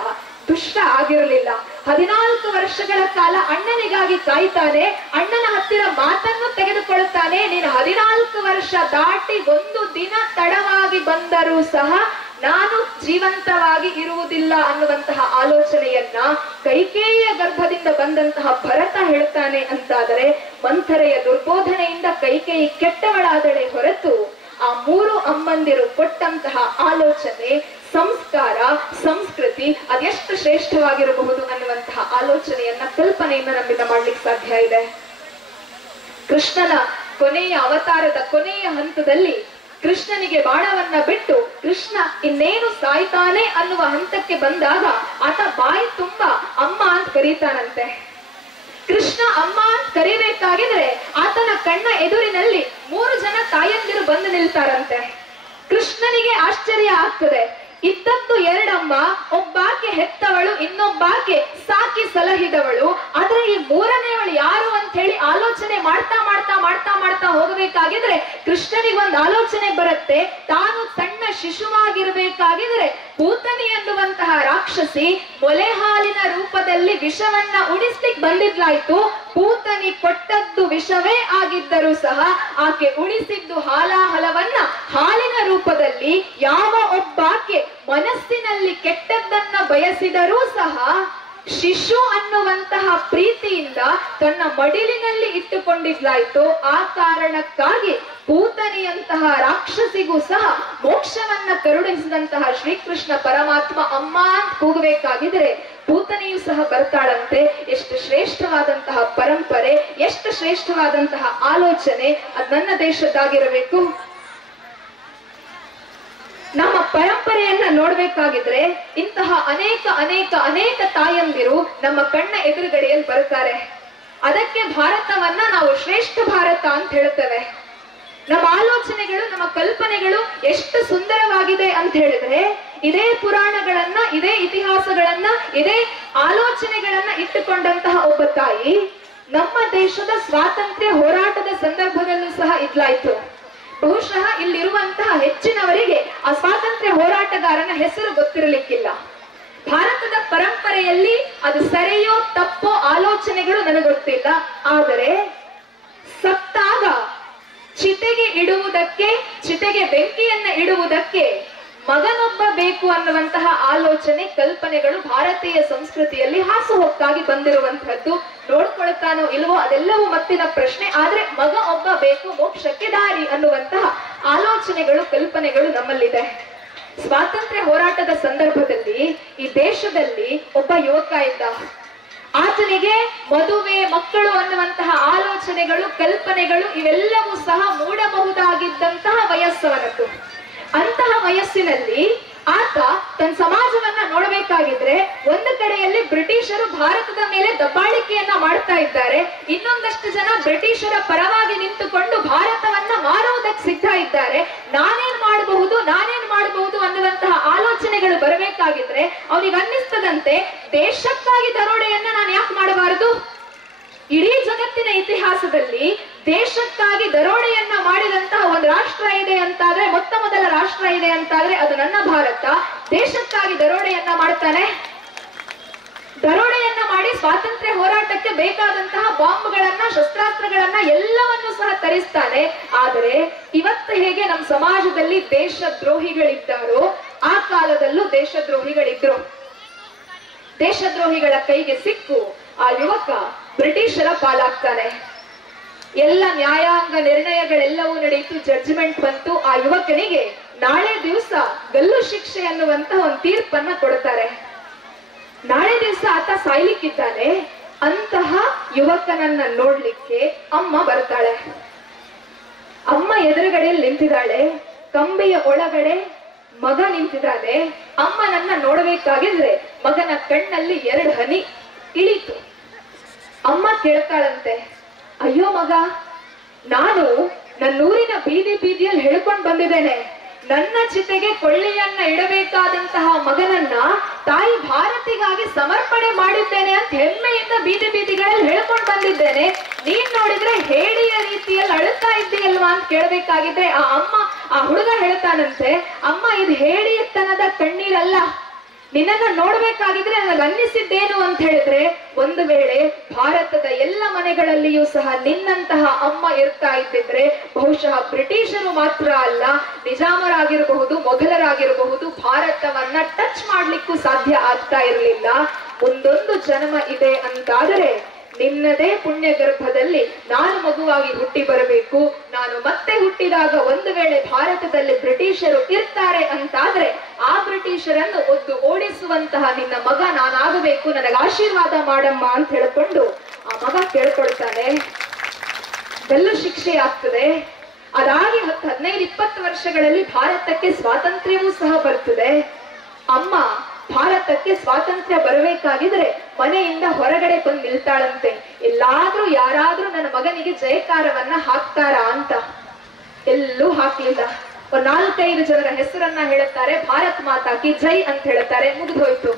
ದುಷ್ಟ ಆಗಿರಲಿಲ್ಲ. 14 ವರ್ಷಗಳ ಕಾಲ ಅಣ್ಣನಿಗಾಗಿ ಕಾಯ್ತಾನೆ, ಅಣ್ಣನ ಹತ್ತಿರ ಮಾತನ್ನು ತೆಗೆದುಕೊಳ್ಳುತ್ತಾನೆ. ನೀನು 14 ವರ್ಷ ದಾಟಿ 1 ದಿನ ತಡವಾಗಿ ಬಂದರೂ ಸಹ ನಾನು ಜೀವಂತವಾಗಿ ಇರುವುದಿಲ್ಲ ಅನ್ನುವಂತಹ ಆಲೋಚನೆಯನ್ನ ಕೈಕೇಯಿಯ ಗರ್ಭದಿಂದ ಬಂದಂತಹ ಭರತ ಹೇಳ್ತಾನೆ ಅಂತಾದರೆ, ಮಂಥರೆಯ ದುರ್ಬೋಧನೆಯಿಂದ ಕೈಕೇಯಿ ಕೆಟ್ಟವಳಾದಳೆ ಹೊರತು ಆ 3 ಅಮ್ಮಂದಿರು ಕೊಟ್ಟಂತಹ ಆಲೋಚನೆ, ಸಂಸ್ಕಾರ, ಸಂಸ್ಕೃತಿ ಅದೆಷ್ಟು ಶ್ರೇಷ್ಠವಾಗಿರಬಹುದು ಅನ್ನುವಂತಹ ಆಲೋಚನೆಯನ್ನ, ಕಲ್ಪನೆಯನ್ನ ನಮ್ಮಿಂದ ಮಾಡ್ಲಿಕ್ಕೆ ಸಾಧ್ಯ ಇದೆ. ಕೃಷ್ಣನ ಕೊನೆಯ ಅವತಾರದ ಕೊನೆಯ ಹಂತದಲ್ಲಿ ಕೃಷ್ಣನಿಗೆ ಬಾಣವನ್ನ ಬಿಟ್ಟು ಕೃಷ್ಣ ಇನ್ನೇನು ಸಾಯ್ತಾನೆ ಅನ್ನುವ ಹಂತಕ್ಕೆ ಬಂದಾಗ ಆತ ಬಾಯಿ ತುಂಬಾ ಅಮ್ಮ ಅಂತ ಕರೀತಾನಂತೆ. ಕೃಷ್ಣ ಅಮ್ಮ ಅಂತ ಕರಿಬೇಕಾಗಿದ್ರೆ ಆತನ ಕಣ್ಣ ಎದುರಿನಲ್ಲಿ 3 ಜನ ತಾಯಂದಿರು ಬಂದು ನಿಲ್ತಾರಂತೆ. ಕೃಷ್ಣನಿಗೆ ಆಶ್ಚರ್ಯ ಆಗ್ತದೆ. ಇದ್ದದ್ದು 2 ಅಮ್ಮ, ಒಬ್ಬಾಕೆ ಹೆತ್ತವಳು, ಇನ್ನೊಬ್ಬಾಕೆ ಸಾಕಿ ಸಲಹಿದವಳು. ಆದ್ರೆ ಈ 3ನೇವಳು ಯಾರು ಅಂತ ಹೇಳಿ ಆಲೋಚನೆ ಮಾಡ್ತಾ ಮಾಡ್ತಾ ಮಾಡ್ತಾ ಮಾಡ್ತಾ ಹೋಗಬೇಕಾಗಿದ್ರೆ ಕೃಷ್ಣನಿಗೊಂದು ಆಲೋಚನೆ ಬರುತ್ತೆ. ತಾನು ಸಣ್ಣ ಶಿಶುವಾಗಿರ್ಬೇಕಾಗಿದ್ರೆ ಪೂತನಿ ಎನ್ನುವಂತಹ ರಾಕ್ಷಸಿ ಮೊಲೆ ಹಾಲಿನ ರೂಪದಲ್ಲಿ ವಿಷವನ್ನ ಉಣಿಸ್ಲಿಕ್ಕೆ ಬಂದಿದ್ಲಾಯ್ತು. ಪೂತನಿ ಕೊಟ್ಟದ್ದು ವಿಷವೇ ಆಗಿದ್ದರೂ ಸಹ ಆಕೆ ಉಣಿಸಿದ್ದು ಹಾಲಾಹಲವನ್ನ ಹಾಲಿನ ರೂಪದಲ್ಲಿ. ಯಾವ ಒಬ್ಬಾಕೆ ಮನಸ್ಸಿನಲ್ಲಿ ಕೆಟ್ಟದ್ದನ್ನ ಬಯಸಿದರೂ ಸಹ ಶಿಶು ಅನ್ನುವಂತಹ ಪ್ರೀತಿಯಿಂದ ತನ್ನ ಮಡಿಲಿನಲ್ಲಿ ಇಟ್ಟುಕೊಂಡಿದ್ಲಾಯ್ತು. ಆ ಕಾರಣಕ್ಕಾಗಿ ಪೂತನಿಯಂತಹ ರಾಕ್ಷಸಿಗೂ ಸಹ ಮೋಕ್ಷವನ್ನ ಕರುಣಿಸಿದಂತಹ ಶ್ರೀಕೃಷ್ಣ ಪರಮಾತ್ಮ ಅಮ್ಮ ಅಂತ ಕೂಗಬೇಕಾಗಿದ್ರೆ ಪೂತನಿಯೂ ಸಹ ಬರ್ತಾಳಂತೆ. ಎಷ್ಟು ಶ್ರೇಷ್ಠವಾದಂತಹ ಪರಂಪರೆ, ಎಷ್ಟು ಶ್ರೇಷ್ಠವಾದಂತಹ ಆಲೋಚನೆ ಅದು ನನ್ನ ದೇಶದ್ದಾಗಿರಬೇಕು. ನಮ್ಮ ಪರಂಪರೆಯನ್ನ ನೋಡ್ಬೇಕಾಗಿದ್ರೆ ಇಂತಹ ಅನೇಕ ಅನೇಕ ಅನೇಕ ತಾಯಂದಿರು ನಮ್ಮ ಕಣ್ಣ ಎದುರುಗಡೆಯಲ್ಲಿ ಬರ್ತಾರೆ. ಅದಕ್ಕೆ ಭಾರತವನ್ನ ನಾವು ಶ್ರೇಷ್ಠ ಭಾರತ ಅಂತ ಹೇಳ್ತೇವೆ. ನಮ್ಮ ಆಲೋಚನೆಗಳು, ನಮ್ಮ ಕಲ್ಪನೆಗಳು ಎಷ್ಟು ಸುಂದರವಾಗಿದೆ ಅಂತ ಹೇಳಿದ್ರೆ ಇದೇ ಪುರಾಣಗಳನ್ನ, ಇದೇ ಇತಿಹಾಸಗಳನ್ನ, ಇದೇ ಆಲೋಚನೆಗಳನ್ನ ಇಟ್ಟುಕೊಂಡಂತಹ ಒಬ್ಬ ತಾಯಿ ನಮ್ಮ ದೇಶದ ಸ್ವಾತಂತ್ರ್ಯ ಹೋರಾಟದ ಸಂದರ್ಭದಲ್ಲೂ ಸಹ ಇದ್ಲಾಯ್ತು. ಬಹುಶಃ ಇಲ್ಲಿರುವಂತಹ ಹೆಚ್ಚಿನವರಿಗೆ ಆ ಸ್ವಾತಂತ್ರ್ಯ ಹೋರಾಟಗಾರನ ಹೆಸರು ಗೊತ್ತಿರಲಿಕ್ಕಿಲ್ಲ. ಭಾರತದ ಪರಂಪರೆಯಲ್ಲಿ ಅದು ಸರಿಯೋ ತಪ್ಪೋ ಆಲೋಚನೆಗಳು ನನಗೆ ಗೊತ್ತಿಲ್ಲ. ಆದರೆ ಸತ್ತಾಗ ಚಿತೆಗೆ ಇಡುವುದಕ್ಕೆ, ಚಿತೆಗೆ ಬೆಂಕಿಯನ್ನ ಇಡುವುದಕ್ಕೆ ಮಗನೊಬ್ಬ ಬೇಕು ಅನ್ನುವಂತಹ ಆಲೋಚನೆ, ಕಲ್ಪನೆಗಳು ಭಾರತೀಯ ಸಂಸ್ಕೃತಿಯಲ್ಲಿ ಹಾಸುಹೊಕ್ಕಾಗಿ ಬಂದಿರುವಂತಹದ್ದು. ನೋಡ್ಕೊಳ್ತಾನೋ ಇಲ್ವೋ ಅದೆಲ್ಲವೂ ಮತ್ತಿನ ಪ್ರಶ್ನೆ. ಆದ್ರೆ ಮಗ ಒಬ್ಬ ಬೇಕು, ಮೋಕ್ಷಕ್ಕೆ ದಾರಿ ಅನ್ನುವಂತಹ ಆಲೋಚನೆಗಳು, ಕಲ್ಪನೆಗಳು ನಮ್ಮಲ್ಲಿದೆ. ಸ್ವಾತಂತ್ರ್ಯ ಹೋರಾಟದ ಸಂದರ್ಭದಲ್ಲಿ ಈ ದೇಶದಲ್ಲಿ ಒಬ್ಬ ಯುವಕ ಇದ್ದ. ಆತನಿಗೆ ಮದುವೆ, ಮಕ್ಕಳು ಅನ್ನುವಂತಹ ಆಲೋಚನೆಗಳು, ಕಲ್ಪನೆಗಳು ಇವೆಲ್ಲವೂ ಸಹ ಮೂಡಬಹುದಾಗಿದ್ದಂತಹ ವಯಸ್ಸವನದ್ದು. ಅಂತಹ ವಯಸ್ಸಿನಲ್ಲಿ ಆತ ತನ್ನ ಸಮಾಜವನ್ನ ನೋಡಬೇಕಾಗಿದ್ರೆ ಒಂದು ಕಡೆಯಲ್ಲಿ ಬ್ರಿಟಿಷರು ಭಾರತದ ಮೇಲೆ ದಬ್ಬಾಳಿಕೆಯನ್ನ ಮಾಡ್ತಾ ಇದ್ದಾರೆ, ಇನ್ನೊಂದಷ್ಟು ಜನ ಬ್ರಿಟಿಷರ ಪರವಾಗಿ ನಿಂತುಕೊಂಡು ಭಾರತವನ್ನ ಮಾರುವುದಕ್ಕೆ ಸಿದ್ಧ ಇದ್ದಾರೆ. ನಾನೇನ್ ಮಾಡಬಹುದು ಅನ್ನುವಂತಹ ಆಲೋಚನೆಗಳು ಬರಬೇಕಾಗಿದ್ರೆ ಅವನಿಗೆ ಅನ್ನಿಸ್ತದಂತೆ, ದೇಶಕ್ಕಾಗಿ ದರೋಡೆಯನ್ನ ನಾನು ಯಾಕೆ ಮಾಡಬಾರದು? ಇಡೀ ಜಗತ್ತಿನ ಇತಿಹಾಸದಲ್ಲಿ ದೇಶಕ್ಕಾಗಿ ದರೋಡೆಯನ್ನ ಮಾಡಿದಂತಹ ಒಂದು ರಾಷ್ಟ್ರ ಇದೆ ಅಂತಾದ್ರೆ, ಮೊತ್ತ ಮೊದಲ ರಾಷ್ಟ್ರ ಇದೆ ಅಂತಾದ್ರೆ ಅದು ನನ್ನ ಭಾರತ. ದೇಶಕ್ಕಾಗಿ ದರೋಡೆಯನ್ನ ಮಾಡ್ತಾನೆ. ದರೋಡೆಯನ್ನ ಮಾಡಿ ಸ್ವಾತಂತ್ರ್ಯ ಹೋರಾಟಕ್ಕೆ ಬೇಕಾದಂತಹ ಬಾಂಬ್ಗಳನ್ನ, ಶಸ್ತ್ರಾಸ್ತ್ರಗಳನ್ನ ಎಲ್ಲವನ್ನೂ ಸಹ ತರಿಸ್ತಾನೆ. ಆದರೆ ಇವತ್ತು ಹೇಗೆ ನಮ್ಮ ಸಮಾಜದಲ್ಲಿ ದೇಶದ್ರೋಹಿಗಳಿದ್ದಾರೋ ಆ ಕಾಲದಲ್ಲೂ ದೇಶದ್ರೋಹಿಗಳಿದ್ರು. ದೇಶದ್ರೋಹಿಗಳ ಕೈಗೆ ಸಿಕ್ಕು ಆ ಯುವಕ ಬ್ರಿಟಿಷರ ಪಾಲಾಗ್ತಾನೆ. ಎಲ್ಲ ನ್ಯಾಯಾಂಗ ನಿರ್ಣಯಗಳೆಲ್ಲವೂ ನಡೆಯಿತು, ಜಡ್ಜ್ಮೆಂಟ್ ಬಂತು. ಆ ಯುವಕನಿಗೆ ನಾಳೆ ದಿವಸ ಗಲ್ಲು ಶಿಕ್ಷೆ ಅನ್ನುವಂತಹ ಒಂದು ತೀರ್ಪನ್ನ ಕೊಡ್ತಾರೆ. ನಾಳೆ ದಿವಸ ಆತ ಸಾಯ್ಲಿಕ್ಕಿದ್ದಾನೆ. ಅಂತಹ ಯುವಕನನ್ನ ನೋಡ್ಲಿಕ್ಕೆ ಅಮ್ಮ ಬರ್ತಾಳೆ. ಅಮ್ಮ ಎದುರುಗಡೆಯಲ್ಲಿ ನಿಂತಿದ್ದಾಳೆ. ಕಂಬಿಯ ಒಳಗಡೆ ಮಗ ನಿಂತಿದ್ದಾನೆ. ಅಮ್ಮನನ್ನ ನೋಡಬೇಕಾಗಿದ್ರೆ ಮಗನ ಕಣ್ಣಲ್ಲಿ 2 ಹನಿ ಇಳಿತು. ಅಮ್ಮ ಕೇಳ್ತಾಳಂತೆ, ಅಯ್ಯೋ ಮಗ, ನಾನು ನನ್ನೂರಿನ ಬೀದಿಯಲ್ಲಿ ಹೇಳ್ಕೊಂಡು ಬಂದಿದ್ದೇನೆ, ನನ್ನ ಚಿತೆಗೆ ಕೊಳ್ಳಿಯನ್ನ ಇಡಬೇಕಾದಂತಹ ಮಗನನ್ನ ತಾಯಿ ಭಾರತಿಗಾಗಿ ಸಮರ್ಪಣೆ ಮಾಡಿದ್ದೇನೆ ಅಂತ ಹೆಮ್ಮೆಯಿಂದ ಬೀದಿ ಬೀದಿಗಳಲ್ಲಿ ಹೇಳ್ಕೊಂಡು ಬಂದಿದ್ದೇನೆ. ನೀನ್ ನೋಡಿದ್ರೆ ಹೇಡಿಯ ರೀತಿಯಲ್ಲಿ ಅಳುತ್ತಾ ಇದ್ದೀಯಲ್ವಾ ಅಂತ ಕೇಳಬೇಕಾಗಿದ್ರೆ ಆ ಹುಡುಗ ಹೇಳ್ತಾನಂತೆ, ಅಮ್ಮ ಇದು ಹೇಡಿಯತನದ ಕಣ್ಣೀರಲ್ಲ, ನಿನ್ನನ್ನ ನೋಡ್ಬೇಕಾಗಿದ್ರೆ ನನಗೆ ಅನ್ನಿಸಿದ್ದೇನು ಅಂತ ಹೇಳಿದ್ರೆ, ಒಂದು ವೇಳೆ ಭಾರತದ ಎಲ್ಲ ಮನೆಗಳಲ್ಲಿಯೂ ಸಹ ನಿನ್ನಂತಹ ಅಮ್ಮ ಇರ್ತಾ ಇದ್ದಿದ್ರೆ ಬಹುಶಃ ಬ್ರಿಟಿಷರು ಮಾತ್ರ ಅಲ್ಲ, ನಿಜಾಮರಾಗಿರಬಹುದು, ಮೊಘಲರಾಗಿರಬಹುದು, ಭಾರತವನ್ನ ಟಚ್ ಮಾಡ್ಲಿಕ್ಕೂ ಸಾಧ್ಯ ಆಗ್ತಾ ಇರಲಿಲ್ಲ. ಮುಂದೊಂದು ಜನ್ಮ ಇದೆ ಅಂತಾದರೆ ನಿನ್ನದೇ ಪುಣ್ಯ ಗರ್ಭದಲ್ಲಿ ನಾನು ಮಗುವಾಗಿ ಹುಟ್ಟಿ ಬರಬೇಕು. ನಾನು ಮತ್ತೆ ಹುಟ್ಟಿದಾಗ ಒಂದು ವೇಳೆ ಭಾರತದಲ್ಲಿ ಬ್ರಿಟಿಷರು ಇರ್ತಾರೆ ಅಂತಾದ್ರೆ ಆ ಬ್ರಿಟಿಷರನ್ನು ಒದ್ದು ಓಡಿಸುವಂತಹ ನಿನ್ನ ಮಗ ನಾನಾಗಬೇಕು, ನನಗೆ ಆಶೀರ್ವಾದ ಮಾಡಮ್ಮ ಅಂತ ಹೇಳ್ಕೊಂಡು ಆ ಮಗ ಕೇಳ್ಕೊಳ್ತಾನೆ. ಗಲ್ಲು ಶಿಕ್ಷೆ ಆಗ್ತದೆ. ಅದಾಗಿ 10-15-20 ವರ್ಷಗಳಲ್ಲಿ ಭಾರತಕ್ಕೆ ಸ್ವಾತಂತ್ರ್ಯವೂ ಸಹ ಬರ್ತದೆ. ಅಮ್ಮ ಭಾರತಕ್ಕೆ ಸ್ವಾತಂತ್ರ್ಯ ಬರಬೇಕಾಗಿದ್ರೆ ಮನೆಯಿಂದ ಹೊರಗಡೆ ಬಂದು ನಿಲ್ತಾಳಂತೆ. ಎಲ್ಲಾದ್ರೂ ಯಾರಾದ್ರೂ ನನ್ನ ಮಗನಿಗೆ ಜಯಕಾರವನ್ನ ಹಾಕ್ತಾರಾ ಅಂತ. ಎಲ್ಲೂ ಹಾಕ್ಲಿಲ್ಲ. 4-5 ಜನರ ಹೆಸರನ್ನ ಹೇಳುತ್ತಾರೆ, ಭಾರತ್ ಮಾತಾ ಕಿ ಜೈ ಅಂತ ಹೇಳ್ತಾರೆ, ಮುಗಿದೋಯ್ತು.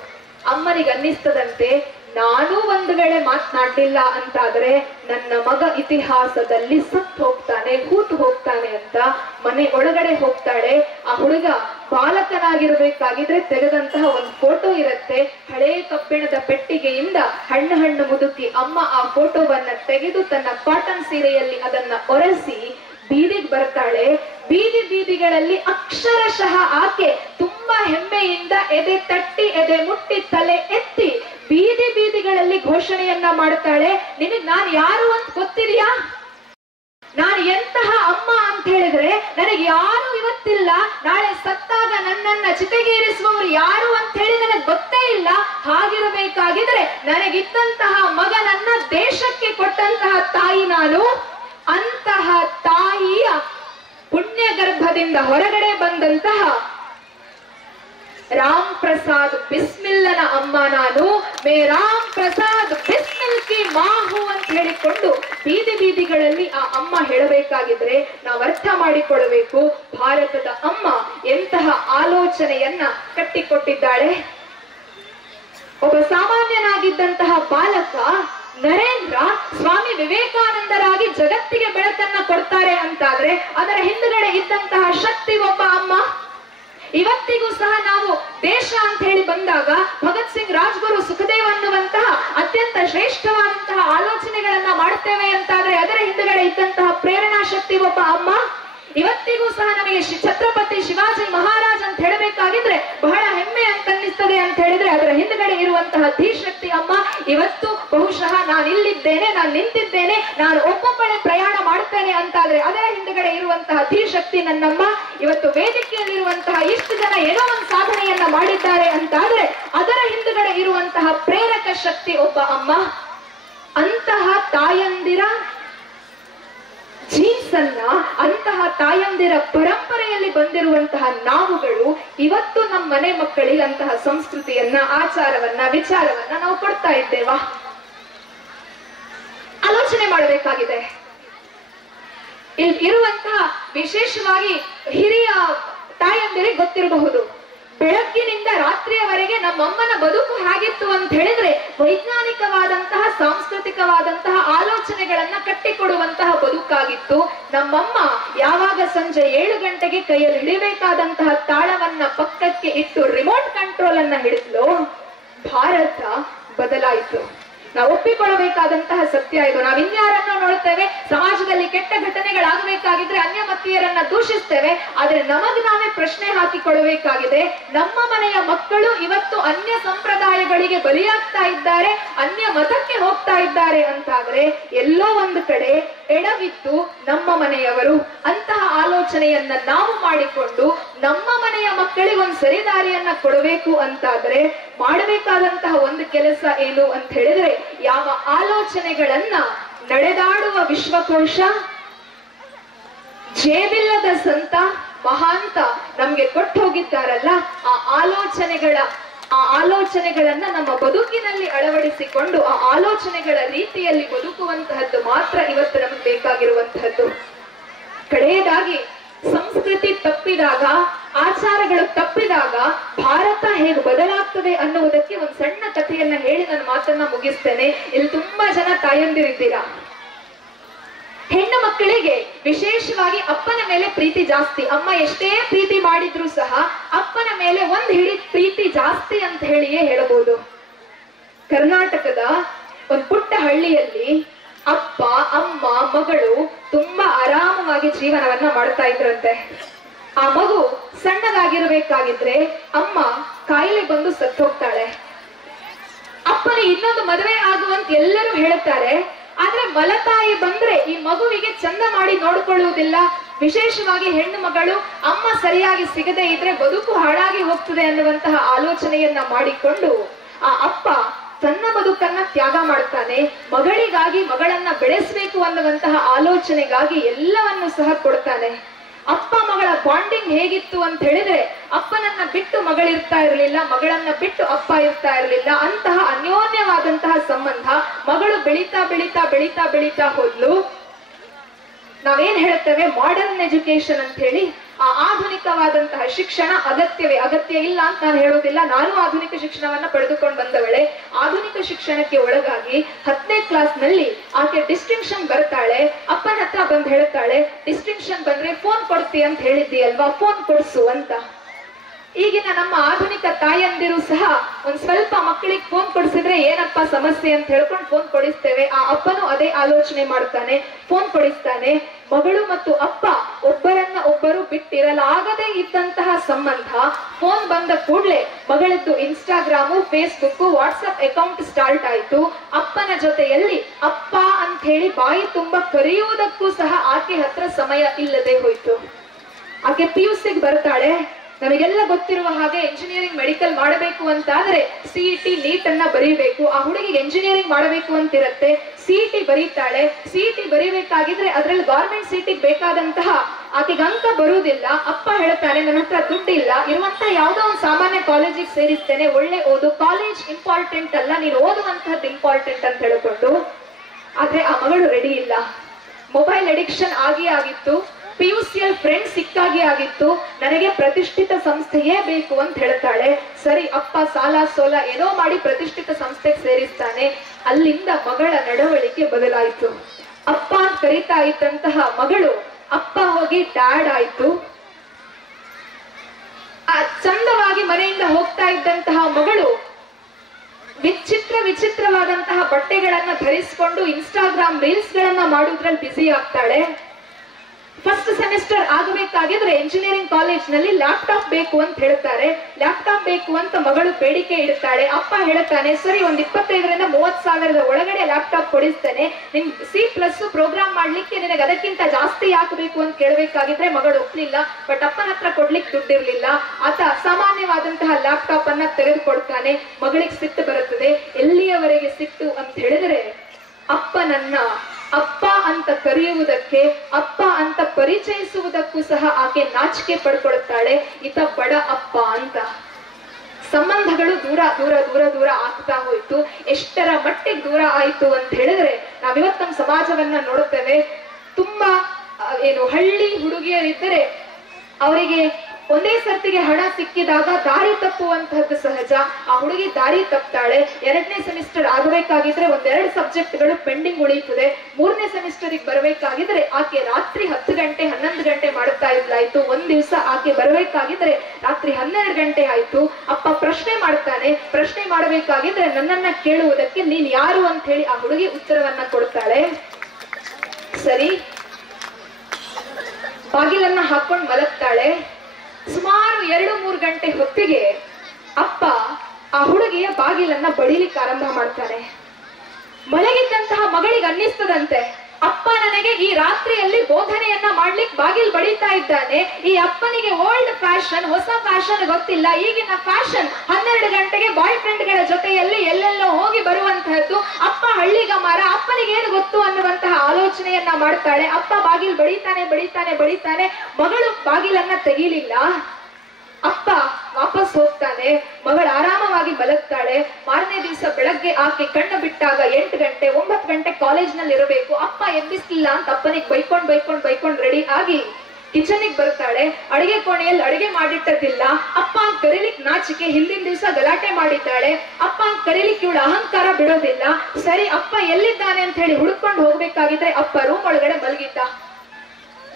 ಅಮ್ಮನಿಗೆ ಅನ್ನಿಸ್ತದಂತೆ, ನಾನು ಒಂದು ವೇಳೆ ಮಾತನಾಡ್ಲಿಲ್ಲ ಅಂತಾದ್ರೆ ನನ್ನ ಮಗ ಇತಿಹಾಸದಲ್ಲಿ ಸತ್ತು ಹೋಗ್ತಾನೆ, ಹೂತು ಹೋಗ್ತಾನೆ ಅಂತ ಮನೆ ಒಳಗಡೆ ಹೋಗ್ತಾಳೆ. ಆ ಹುಡುಗ ಬಾಲಕನಾಗಿರ್ಬೇಕಾಗಿದ್ರೆ ತೆಗೆದಂತಹ ಒಂದು ಫೋಟೋ ಇರುತ್ತೆ. ಹಳೇ ಕಬ್ಬಿಣದ ಪೆಟ್ಟಿಗೆಯಿಂದ ಹಣ್ಣು ಮುದುಕಿ ಅಮ್ಮ ಆ ಫೋಟೋವನ್ನ ತೆಗೆದು ತನ್ನ ಕಾಟನ್ ಸೀರೆಯಲ್ಲಿ ಅದನ್ನ ಒರೆಸಿ ಬೀದಿಗೆ ಬರ್ತಾಳೆ. ಬೀದಿಗಳಲ್ಲಿ ಅಕ್ಷರಶಃ ಆಕೆ ತುಂಬಾ ಹೆಮ್ಮೆಯಿಂದ ಎದೆ ತಟ್ಟಿ ಎದೆ ಮುಟ್ಟಿ ತಲೆ ಎತ್ತಿ ಬೀದಿಗಳಲ್ಲಿ ಘೋಷಣೆಯನ್ನ ಮಾಡ್ತಾಳೆ. ನಿನಗ್ ನಾನ್ ಯಾರು ಅಂತ ಗೊತ್ತಿದೆಯಾ? ನಾನು ಎಂತಹ ಅಮ್ಮ ಅಂತ ಹೇಳಿದ್ರೆ ನನಗೆ ಯಾರು ಇವತ್ತಿಲ್ಲ, ನಾಳೆ ಸತ್ತಾಗ ನನ್ನನ್ನ ಚಿತೆಗೇರಿಸುವವರು ಯಾರು ಅಂತ ಹೇಳಿ ನನಗೆ ಗೊತ್ತೇ ಇಲ್ಲ. ಹಾಗಿರಬೇಕಾಗಿದ್ರೆ ನನಗಿದ್ದಂತಹ ಮಗನನ್ನ ದೇಶಕ್ಕೆ ಕೊಟ್ಟಂತಹ ತಾಯಿ ನಾನು. ಅಂತಹ ತಾಯಿಯ ಪುಣ್ಯ ಗರ್ಭದಿಂದ ಹೊರಗಡೆ ಬಂದಂತಹ ರಾಮ್ ಪ್ರಸಾದ್ ಬಿಸ್ಮಿಲ್ಲನ ಅಮ್ಮ ನಾನು. ಮೇ ರಾಮ್ ಪ್ರಸಾದ್ ಬಿಸ್ಮಿಲ್ ಕಿ ಮಾಹು ಅಂತ ಹೇಳಿಕೊಂಡು ಬೀದಿಗಳಲ್ಲಿ ಆ ಅಮ್ಮ ಹೇಳಬೇಕಾಗಿದ್ರೆ ನಾವು ಅರ್ಥ ಮಾಡಿಕೊಳ್ಳಬೇಕು, ಭಾರತದ ಅಮ್ಮ ಎಂತಹ ಆಲೋಚನೆಯನ್ನ ಕಟ್ಟಿಕೊಟ್ಟಿದ್ದಾಳೆ. ಒಬ್ಬ ಸಾಮಾನ್ಯನಾಗಿದ್ದಂತಹ ಬಾಲಕ ನರೇಂದ್ರ ಸ್ವಾಮಿ ವಿವೇಕಾನಂದರಾಗಿ ಜಗತ್ತಿಗೆ ಬೆಳಕನ್ನ ಕೊಡ್ತಾರೆ ಅಂತಾದ್ರೆ ಅದರ ಹಿಂದುಗಡೆ ಇದ್ದಂತಹ ಶಕ್ತಿ ಒಬ್ಬ ಅಮ್ಮ. ಇವತ್ತಿಗೂ ಸಹ ನಾವು ದೇಶ ಅಂತ ಹೇಳಿ ಬಂದಾಗ ಭಗತ್ ಸಿಂಗ್, ರಾಜ್ಗುರು, ಸುಖದೇವ್ ಅನ್ನುವಂತಹ ಅತ್ಯಂತ ಶ್ರೇಷ್ಠವಾದಂತಹ ಆಲೋಚನೆಗಳನ್ನ ಮಾಡುತ್ತೇವೆ ಅಂತಾದ್ರೆ ಅದರ ಹಿಂದುಗಡೆ ಇದ್ದಂತಹ ಪ್ರೇರಣಾ ಶಕ್ತಿ ಒಬ್ಬ ಅಮ್ಮ. ಇವತ್ತಿಗೂ ಸಹ ನಮಗೆ ಛತ್ರಪತಿ ಶಿವಾಜಿ ಮಹಾರಾಜ್ ಅಂತ ಹೇಳಬೇಕಾಗಿದ್ರೆ ಬಹಳ ಹೆಮ್ಮೆ ಅಂತ ಅನ್ನಿಸ್ತದೆ ಅಂತ ಹೇಳಿದ್ರೆ ಅದರ ಹಿಂದುಗಡೆ ಇರುವಂತಹ ಧೀಶಕ್ತಿ ಅಮ್ಮ. ಇವತ್ತು ಬಹುಶಃ ನಾನು ಇಲ್ಲಿದ್ದೇನೆ, ನಾನು ನಿಂತಿದ್ದೇನೆ, ನಾನು ಒಬ್ಬೊಬ್ಬಳೆ ಪ್ರಯಾಣ ಮಾಡುತ್ತೇನೆ ಅಂತಾದ್ರೆ ಅದರ ಹಿಂದುಗಡೆ ಇರುವಂತಹ ಧೀಶಕ್ತಿ ನನ್ನಮ್ಮ. ಇವತ್ತು ವೇದಿಕೆಯಲ್ಲಿರುವಂತಹ ಇಷ್ಟು ಜನ ಏನೋ ಒಂದು ಸಾಧನೆಯನ್ನ ಮಾಡಿದ್ದಾರೆ ಅಂತಾದ್ರೆ ಅದರ ಹಿಂದುಗಡೆ ಇರುವಂತಹ ಪ್ರೇರಕ ಶಕ್ತಿ ಒಬ್ಬ ಅಮ್ಮ. ಅಂತಹ ತಾಯಂದಿರ ಜೀನ್ಸ್ ಅನ್ನ, ಅಂತಹ ತಾಯಂದಿರ ಪರಂಪರೆಯಲ್ಲಿ ಬಂದಿರುವಂತಹ ನಾವುಗಳು ಇವತ್ತು ನಮ್ಮ ಮನೆ ಮಕ್ಕಳಿಗೆ ಅಂತಹ ಸಂಸ್ಕೃತಿಯನ್ನ, ಆಚಾರವನ್ನ, ವಿಚಾರವನ್ನ ನಾವು ಕೊಡ್ತಾ ಇದ್ದೇವಾ? ಆಲೋಚನೆ ಮಾಡಬೇಕಾಗಿದೆ. ಇಲ್ಲಿ ಇರುವಂತಹ ವಿಶೇಷವಾಗಿ ಹಿರಿಯ ತಾಯಂದಿರಿಗೆ ಗೊತ್ತಿರಬಹುದು, ಬೆಳಗ್ಗಿನಿಂದ ರಾತ್ರಿಯವರೆಗೆ ನಮ್ಮಮ್ಮನ ಬದುಕು ಹೇಗಿತ್ತು ಅಂತ ಹೇಳಿದ್ರೆ ವೈಜ್ಞಾನಿಕವಾದಂತಹ, ಸಾಂಸ್ಕೃತಿಕವಾದಂತಹ ಆಲೋಚನೆಗಳನ್ನ ಕಟ್ಟಿಕೊಡುವಂತಹ ಬದುಕಾಗಿತ್ತು. ನಮ್ಮಮ್ಮ ಯಾವಾಗ ಸಂಜೆ 7 ಗಂಟೆಗೆ ಕೈಯಲ್ಲಿ ಹಿಡಿಬೇಕಾದಂತಹ ತಾಳವನ್ನ ಪಕ್ಕಕ್ಕೆ ಇಟ್ಟು ರಿಮೋಟ್ ಕಂಟ್ರೋಲ್ ಅನ್ನ ಹಿಡಿದ್ಲು, ಭಾರತ ಬದಲಾಯಿತು. ನಾವು ಒಪ್ಪಿಕೊಳ್ಳಬೇಕಾದಂತಹ ಸತ್ಯ ಇದು. ನಾವು ಇನ್ಯಾರನ್ನ ನೋಡ್ತೇವೆ, ಸಮಾಜದಲ್ಲಿ ಕೆಟ್ಟ ಘಟನೆಗಳಾಗಬೇಕಾಗಿದ್ರೆ ಅನ್ಯಮತೀಯರನ್ನ ದೂಷಿಸ್ತೇವೆ. ಆದ್ರೆ ನಮಗ್ ನಾವೇ ಪ್ರಶ್ನೆ ಹಾಕಿಕೊಳ್ಳಬೇಕಾಗಿದೆ, ನಮ್ಮ ಮನೆಯ ಮಕ್ಕಳು ಇವತ್ತು ಅನ್ಯ ಸಂಪ್ರದಾಯಗಳಿಗೆ ಬಲಿಯಾಗ್ತಾ ಇದ್ದಾರೆ, ಅನ್ಯ ಮತಕ್ಕೆ ಹೋಗ್ತಾ ಇದ್ದಾರೆ ಅಂತಾದ್ರೆ ಎಲ್ಲೋ ಒಂದು ಕಡೆ ಎಡವಿತ್ತು ನಮ್ಮ ಮನೆಯವರು. ಅಂತಹ ಆಲೋಚನೆಯನ್ನ ನಾವು ಮಾಡಿಕೊಂಡು ನಮ್ಮ ಮನೆಯ ಮಕ್ಕಳಿಗೆ ಒಂದು ಸರಿದಾರಿಯನ್ನ ಕೊಡಬೇಕು ಅಂತಾದ್ರೆ ಮಾಡಬೇಕಾದಂತಹ ಒಂದು ಕೆಲಸ ಏನು ಅಂತ ಹೇಳಿದ್ರೆ, ಯಾವ ಆಲೋಚನೆಗಳನ್ನ ನಡೆದಾಡುವ ವಿಶ್ವಕೋಶ, ಜೇಬಿಲ್ಲದ ಸಂತ, ಮಹಾಂತ ನಮ್ಗೆ ಕೊಟ್ಟು ಹೋಗಿದ್ದಾರಲ್ಲ, ಆ ಆಲೋಚನೆಗಳನ್ನ ನಮ್ಮ ಬದುಕಿನಲ್ಲಿ ಅಳವಡಿಸಿಕೊಂಡು ಆ ಆಲೋಚನೆಗಳ ರೀತಿಯಲ್ಲಿ ಬದುಕುವಂತಹದ್ದು ಮಾತ್ರ ಇವತ್ತು ನಮಗೆ ಬೇಕಾಗಿರುವಂತಹದ್ದು. ಕಡೆಯದಾಗಿ ಸಂಸ್ಕೃತಿ ತಪ್ಪಿದಾಗ, ಆಚಾರಗಳು ತಪ್ಪಿದಾಗ ಭಾರತ ಹೇಗೆ ಬದಲಾಗ್ತದೆ ಅನ್ನುವುದಕ್ಕೆ ಒಂದು ಸಣ್ಣ ಕಥೆಯನ್ನ ಹೇಳಿ ನನ್ನ ಮಾತನ್ನ ಮುಗಿಸ್ತೇನೆ. ಇಲ್ಲಿ ತುಂಬಾ ಜನ ತಾಯಂದಿರಿದ್ದೀರಾ. ಹೆಣ್ಣು ಮಕ್ಕಳಿಗೆ ವಿಶೇಷವಾಗಿ ಅಪ್ಪನ ಮೇಲೆ ಪ್ರೀತಿ ಜಾಸ್ತಿ. ಅಮ್ಮ ಎಷ್ಟೇ ಪ್ರೀತಿ ಮಾಡಿದ್ರು ಸಹ ಅಪ್ಪನ ಮೇಲೆ ಒಂದ್ ಹಿಡಿ ಪ್ರೀತಿ ಜಾಸ್ತಿ ಅಂತ ಹೇಳಿಯೇ ಹೇಳಬಹುದು. ಕರ್ನಾಟಕದ ಒಂದು ಪುಟ್ಟ ಹಳ್ಳಿಯಲ್ಲಿ ಅಪ್ಪ, ಅಮ್ಮ, ಮಗಳು ತುಂಬಾ ಆರಾಮವಾಗಿ ಜೀವನವನ್ನ ಮಾಡ್ತಾ ಇದ್ರಂತೆ. ಆ ಮಗು ಸಣ್ಣದಾಗಿರ್ಬೇಕಾಗಿದ್ರೆ ಅಮ್ಮ ಕಾಯಿಲೆ ಬಂದು ಸತ್ತೋಗ್ತಾಳೆ. ಅಪ್ಪನಿಗೆ ಇನ್ನೊಂದು ಮದುವೆ ಆಗುವಂತ ಎಲ್ಲರೂ ಹೇಳ್ತಾರೆ. ಆದ್ರೆ ಮಲತಾಯಿ ಬಂದ್ರೆ ಈ ಮಗುವಿಗೆ ಚಂದ ಮಾಡಿ ನೋಡ್ಕೊಳ್ಳುವುದಿಲ್ಲ. ವಿಶೇಷವಾಗಿ ಹೆಣ್ಣು ಮಗಳು ಅಮ್ಮ ಸರಿಯಾಗಿ ಸಿಗದೆ ಇದ್ರೆ ಬದುಕು ಹಾಳಾಗಿ ಹೋಗ್ತದೆ ಅನ್ನುವಂತಹ ಆಲೋಚನೆಯನ್ನ ಮಾಡಿಕೊಂಡು ಆ ಅಪ್ಪ ತನ್ನ ಬದುಕನ್ನ ತ್ಯಾಗ ಮಾಡ್ತಾನೆ. ಮಗಳಿಗಾಗಿ, ಮಗಳನ್ನ ಬೆಳೆಸಬೇಕು ಅನ್ನುವಂತಹ ಆಲೋಚನೆಗಾಗಿ ಎಲ್ಲವನ್ನು ಸಹ ಕೊಡ್ತಾನೆ. ಅಪ್ಪ ಮಗಳ ಬಾಂಡಿಂಗ್ ಹೇಗಿತ್ತು ಅಂತ ಹೇಳಿದ್ರೆ, ಅಪ್ಪನನ್ನ ಬಿಟ್ಟು ಮಗಳಿರ್ತಾ ಇರಲಿಲ್ಲ, ಮಗಳನ್ನ ಬಿಟ್ಟು ಅಪ್ಪ ಇರ್ತಾ ಇರಲಿಲ್ಲ. ಅಂತಹ ಅನ್ಯೋನ್ಯವಾದಂತಹ ಸಂಬಂಧ. ಮಗಳು ಬೆಳೀತಾ ಬೆಳೀತಾ ಬೆಳೀತಾ ಬೆಳೀತಾ ಹೋದ್ಲು. ನಾವೇನ್ ಹೇಳ್ತೇವೆ ಮಾಡರ್ನ್ ಎಜುಕೇಶನ್ ಅಂತ ಹೇಳಿ. ಆ ಆಧುನಿಕವಾದಂತಹ ಶಿಕ್ಷಣ ಅಗತ್ಯವೇ, ಅಗತ್ಯ ಇಲ್ಲ ಅಂತ ನಾನು ಹೇಳೋದಿಲ್ಲ. ನಾನು ಆಧುನಿಕ ಶಿಕ್ಷಣವನ್ನ ಪಡೆದುಕೊಂಡು ಬಂದವಳೆ. ಆಧುನಿಕ ಶಿಕ್ಷಣಕ್ಕೆ ಒಳಗಾಗಿ 10ನೇ ಕ್ಲಾಸ್ ನಲ್ಲಿ ಆಕೆ ಡಿಸ್ಟಿಂಕ್ಷನ್ ಬರ್ತಾಳೆ. ಅಪ್ಪನ ಹತ್ರ ಬಂದು ಹೇಳ್ತಾಳೆ, ಡಿಸ್ಟಿಂಕ್ಷನ್ ಬಂದ್ರೆ ಫೋನ್ ಕೊಡ್ತಿ ಅಂತ ಹೇಳಿದ್ದಿ ಅಲ್ವಾ, ಫೋನ್ ಕೊಡ್ಸು ಅಂತ. ಈಗಿನ ನಮ್ಮ ಆಧುನಿಕ ತಾಯಂದಿರು ಸಹ ಒಂದ್ ಸ್ವಲ್ಪ ಮಕ್ಕಳಿಗೆ ಫೋನ್ ಕೊಡಿಸಿದ್ರೆ ಏನಪ್ಪ ಸಮಸ್ಯೆ ಅಂತ ಹೇಳ್ಕೊಂಡು ಫೋನ್ ಕೊಡಿಸ್ತೇವೆ. ಆ ಅಪ್ಪನು ಅದೇ ಆಲೋಚನೆ ಮಾಡ್ತಾನೆ, ಫೋನ್ ಕೊಡಿಸ್ತಾನೆ. ಮಗಳು ಮತ್ತು ಅಪ್ಪ ಒಬ್ಬರನ್ನ ಒಬ್ಬರು ಬಿಟ್ಟಿರಲಾಗದೇ ಇದ್ದಂತಹ ಸಂಬಂಧ. ಫೋನ್ ಬಂದ ಕೂಡ್ಲೆ ಮಗಳದ್ದು Instagram, Facebook, WhatsApp account start ಆಯ್ತು. ಅಪ್ಪನ ಜೊತೆಯಲ್ಲಿ ಅಪ್ಪ ಅಂತ ಹೇಳಿ ಬಾಯಿ ತುಂಬಾ ಕರೆಯುವುದಕ್ಕೂ ಸಹ ಆಕೆ ಹತ್ರ ಸಮಯ ಇಲ್ಲದೆ ಹೋಯ್ತು. ಆಕೆ PUC ಬರ್ತಾಳೆ. ನಮಗೆಲ್ಲ ಗೊತ್ತಿರುವ ಹಾಗೆ ಎಂಜಿನಿಯರಿಂಗ್ ಮೆಡಿಕಲ್ ಮಾಡಬೇಕು ಅಂತಾದ್ರೆ CET ನೀಟ್ ಅನ್ನ ಬರೀಬೇಕು. ಆ ಹುಡುಗಿಗೆ ಎಂಜಿನಿಯರಿಂಗ್ ಮಾಡಬೇಕು ಅಂತಿರತ್ತೆ. CET ಬರೀತಾಳೆ. CET ಬರೀಬೇಕಾಗಿದ್ರೆ ಅದ್ರಲ್ಲಿ ಗೌರ್ಮೆಂಟ್ ಸೀಟಿಗೆ ಬೇಕಾದಂತಹ ಆಕೆಗೆ ಅಂಕ ಬರುವುದಿಲ್ಲ. ಅಪ್ಪ ಹೇಳ್ತಾನೆ, ನನ್ನ ಹತ್ರ ದುಡ್ಡಿಲ್ಲ, ಇರುವಂತಹ ಯಾವುದೋ ಒಂದು ಸಾಮಾನ್ಯ ಕಾಲೇಜಿಗೆ ಸೇರಿಸ್ತೇನೆ, ಒಳ್ಳೆ ಓದು, ಕಾಲೇಜ್ ಇಂಪಾರ್ಟೆಂಟ್ ಅಲ್ಲ, ನೀನು ಓದುವಂತಹದ್ದು ಇಂಪಾರ್ಟೆಂಟ್ ಅಂತ ಹೇಳ್ಕೊಂಡು. ಆದ್ರೆ ಆ ಮಗಳು ರೆಡಿ ಇಲ್ಲ. ಮೊಬೈಲ್ ಅಡಿಕ್ಷನ್ ಆಗಿತ್ತು. PUC ಫ್ರೆಂಡ್ ಸಿಕ್ಕಾಗಿ ಆಗಿತ್ತು. ನನಗೆ ಪ್ರತಿಷ್ಠಿತ ಸಂಸ್ಥೆಯೇ ಬೇಕು ಅಂತ ಹೇಳ್ತಾಳೆ. ಸರಿ, ಅಪ್ಪ ಸಾಲ ಸೋಲ ಏನೋ ಮಾಡಿ ಪ್ರತಿಷ್ಠಿತ ಸಂಸ್ಥೆಗೆ ಸೇರಿಸ್ತಾನೆ. ಅಲ್ಲಿಂದ ಮಗಳ ನಡವಳಿಕೆ ಬದಲಾಯಿತು. ಅಪ್ಪ ಅಂತ ಕರೀತಾ ಇದ್ದಂತಹ ಮಗಳು ಅಪ್ಪ ಹೋಗಿ ಡ್ಯಾಡ್ ಆಯ್ತು. ಚಂದವಾಗಿ ಮನೆಯಿಂದ ಹೋಗ್ತಾ ಇದ್ದಂತಹ ಮಗಳು ವಿಚಿತ್ರವಾದಂತಹ ಬಟ್ಟೆಗಳನ್ನ ಧರಿಸಿಕೊಂಡು ಇನ್ಸ್ಟಾಗ್ರಾಮ್ ರೀಲ್ಸ್ ಗಳನ್ನ ಮಾಡುವುದ್ರಲ್ಲಿ ಬ್ಯುಸಿ ಆಗ್ತಾಳೆ. ಫಸ್ಟ್ ಸೆಮಿಸ್ಟರ್ ಆಗಬೇಕಾಗಿದ್ರೆ ಎಂಜಿನಿಯರಿಂಗ್ ಕಾಲೇಜ್ ನಲ್ಲಿ ಲ್ಯಾಪ್ಟಾಪ್ ಬೇಕು ಅಂತ ಹೇಳ್ತಾರೆ. ಲ್ಯಾಪ್ಟಾಪ್ ಬೇಕು ಅಂತ ಮಗಳು ಬೇಡಿಕೆ ಇಡ್ತಾಳೆ. ಅಪ್ಪ ಹೇಳ್ತಾನೆ, ಸರಿ ಒಂದ್ 25,000 ರಿಂದ 30,000 ಒಳಗಡೆ ಲ್ಯಾಪ್ಟಾಪ್ ಕೊಡಿಸ್ತೇನೆ, ನಿನ್ C+ ಪ್ರೋಗ್ರಾಮ್ ಮಾಡ್ಲಿಕ್ಕೆ ನಿನಗೆ ಅದಕ್ಕಿಂತ ಜಾಸ್ತಿ ಯಾಕಬೇಕು ಅಂತ ಕೇಳಬೇಕಾಗಿದ್ರೆ ಮಗಳು ಒಪ್ಲಿಲ್ಲ. ಬಟ್ ಅಪ್ಪನ ಹತ್ರ ಕೊಡ್ಲಿಕ್ಕೆ ದುಡ್ಡಿರ್ಲಿಲ್ಲ. ಆತ ಸಾಮಾನ್ಯವಾದಂತಹ ಲ್ಯಾಪ್ಟಾಪ್ ಅನ್ನ ತೆಗೆದುಕೊಡ್ತಾನೆ. ಮಗಳಿಗೆ ಸಿಟ್ಟು ಬರುತ್ತದೆ. ಎಲ್ಲಿಯವರೆಗೆ ಸಿಟ್ಟು ಅಂತ ಹೇಳಿದ್ರೆ, ಅಪ್ಪನನ್ನ ಅಪ್ಪ ಅಂತ ಕರೆಯುವುದಕ್ಕೆ, ಅಪ್ಪ ಅಂತ ಪರಿಚಯಿಸುವುದಕ್ಕೂ ಸಹ ಆಕೆ ನಾಚಿಕೆ ಪಡ್ಕೊಳ್ತಾಳೆ. ಈತ ಬಡ ಅಪ್ಪ ಅಂತ. ಸಂಬಂಧಗಳು ದೂರ ದೂರ ದೂರ ದೂರ ಆಗ್ತಾ ಹೋಯ್ತು. ಎಷ್ಟರ ಮಟ್ಟಿಗೆ ದೂರ ಆಯ್ತು ಅಂತ ಹೇಳಿದ್ರೆ, ನಾವಿವತ್ತು ನಮ್ಮ ಸಮಾಜವನ್ನ ನೋಡುತ್ತೇವೆ. ತುಂಬಾ ಹಳ್ಳಿ ಹುಡುಗಿಯರಿದ್ದರೆ ಅವರಿಗೆ ಒಂದೇ ಸರ್ತಿಗೆ ಹಣ ಸಿಕ್ಕಿದಾಗ ದಾರಿ ತಪ್ಪುವಂತಹದ್ದು ಸಹಜ. ಆ ಹುಡುಗಿ ದಾರಿ ತಪ್ತಾಳೆ. 2ನೇ ಸೆಮಿಸ್ಟರ್ ಆಗಬೇಕಾಗಿದ್ರೆ 1-2 ಸಬ್ಜೆಕ್ಟ್ಗಳು ಪೆಂಡಿಂಗ್ ಉಳಿಯುತ್ತದೆ. 3ನೇ ಸೆಮಿಸ್ಟರ್ಗೆ ಬರಬೇಕಾಗಿದ್ರೆ ಆಕೆ ರಾತ್ರಿ 10 ಗಂಟೆ 11 ಗಂಟೆ ಮಾಡುತ್ತಾ ಇದ್ಲಾಯ್ತು. ಒಂದ್ ದಿವಸ ಆಕೆ ಬರಬೇಕಾಗಿದ್ರೆ ರಾತ್ರಿ 12 ಗಂಟೆ ಆಯ್ತು. ಅಪ್ಪ ಪ್ರಶ್ನೆ ಮಾಡ್ತಾನೆ. ಪ್ರಶ್ನೆ ಮಾಡಬೇಕಾಗಿದ್ರೆ ನನ್ನನ್ನ ಕೇಳುವುದಕ್ಕೆ ನೀನ್ ಯಾರು ಅಂತ ಹೇಳಿ ಆ ಹುಡುಗಿ ಉತ್ತರವನ್ನ ಕೊಡ್ತಾಳೆ. ಸರಿ, ಬಾಗಿಲನ್ನ ಹಾಕೊಂಡು ಮಲಗ್ತಾಳೆ. ಸುಮಾರು 2-3 ಗಂಟೆ ಹೊತ್ತಿಗೆ ಅಪ್ಪ ಆ ಹುಡುಗಿಯ ಬಾಗಿಲನ್ನ ಬಡಿಲಿಕ್ಕೆ ಆರಂಭ ಮಾಡ್ತಾನೆ. ಮಲಗಿದ್ದಂತಹ ಮಗಳಿಗೆ ಅನ್ನಿಸ್ತದಂತೆ, ಅಪ್ಪ ನನಗೆ ಈ ರಾತ್ರಿಯಲ್ಲಿ ಬೋಧನೆಯನ್ನ ಮಾಡ್ಲಿಕ್ಕೆ ಬಾಗಿಲು ಬಡಿತಾ ಇದ್ದಾನೆ. ಈ ಅಪ್ಪನಿಗೆ ಓಲ್ಡ್ ಫ್ಯಾಷನ್, ಹೊಸ ಫ್ಯಾಷನ್ ಗೊತ್ತಿಲ್ಲ. ಈಗಿನ ಫ್ಯಾಷನ್ 12 ಗಂಟೆಗೆ ಬಾಯ್ ಫ್ರೆಂಡ್ಗಳ ಜೊತೆಯಲ್ಲಿ ಎಲ್ಲೆಲ್ಲೋ ಹೋಗಿ ಬರುವಂತಹದ್ದು. ಅಪ್ಪ ಹಳ್ಳಿಗಮಾರ, ಅಪ್ಪನಿಗೆ ಏನು ಗೊತ್ತು ಅನ್ನುವಂತಹ ಆಲೋಚನೆಯನ್ನ ಮಾಡ್ತಾಳೆ. ಅಪ್ಪ ಬಾಗಿಲು ಬಡಿತಾನೆ ಬಡಿತಾನೆ ಬಡಿತಾನೆ. ಮಗಳು ಬಾಗಿಲನ್ನ ತೆಗೀಲಿಲ್ಲ. ಅಪ್ಪ ವಾಪಸ್ ಹೋಗ್ತಾನೆ. ಮಗಳು ಆರಾಮವಾಗಿ ಮಲಗ್ತಾಳೆ. ಮಾರನೇ ದಿವಸ ಬೆಳಗ್ಗೆ ಆಕೆ ಕಣ್ಣು ಬಿಟ್ಟಾಗ 8 ಗಂಟೆ 9 ಗಂಟೆ ಕಾಲೇಜ್ ನಲ್ಲಿ ಇರಬೇಕು. ಅಪ್ಪ ಎಬ್ಬಿಸ್ಲಿಲ್ಲ ಅಂತ ಅಪ್ಪನಿಗೆ ಬೈಕೊಂಡ್ ರೆಡಿ ಆಗಿ ಕಿಚನ್ಗೆ ಬರ್ತಾಳೆ, ಅಡಿಗೆ ಕೋಣೆಯಲ್ಲಿ ಅಡಿಗೆ ಮಾಡಿಟ್ಟದಿಲ್ಲ, ಅಪ್ಪ ಅಂತ ಕರೀಲಿಕ್ ನಾಚಿಕೆ, ಹಿಂದಿನ ದಿವಸ ಗಲಾಟೆ ಮಾಡಿದ್ದಾಳೆ, ಅಪ್ಪ ಅಂತ ಕರೀಲಿಕ್ಕೆ ಇವಳು ಅಹಂಕಾರ ಬಿಡೋದಿಲ್ಲ. ಸರಿ ಅಪ್ಪ ಎಲ್ಲಿದ್ದಾನೆ ಅಂತ ಹೇಳಿ ಹುಡುಕೊಂಡು ಹೋಗ್ಬೇಕಾಗಿದ್ರೆ ಅಪ್ಪ ರೂಮ್ ಒಳಗಡೆ ಮಲಗಿದ್ದ.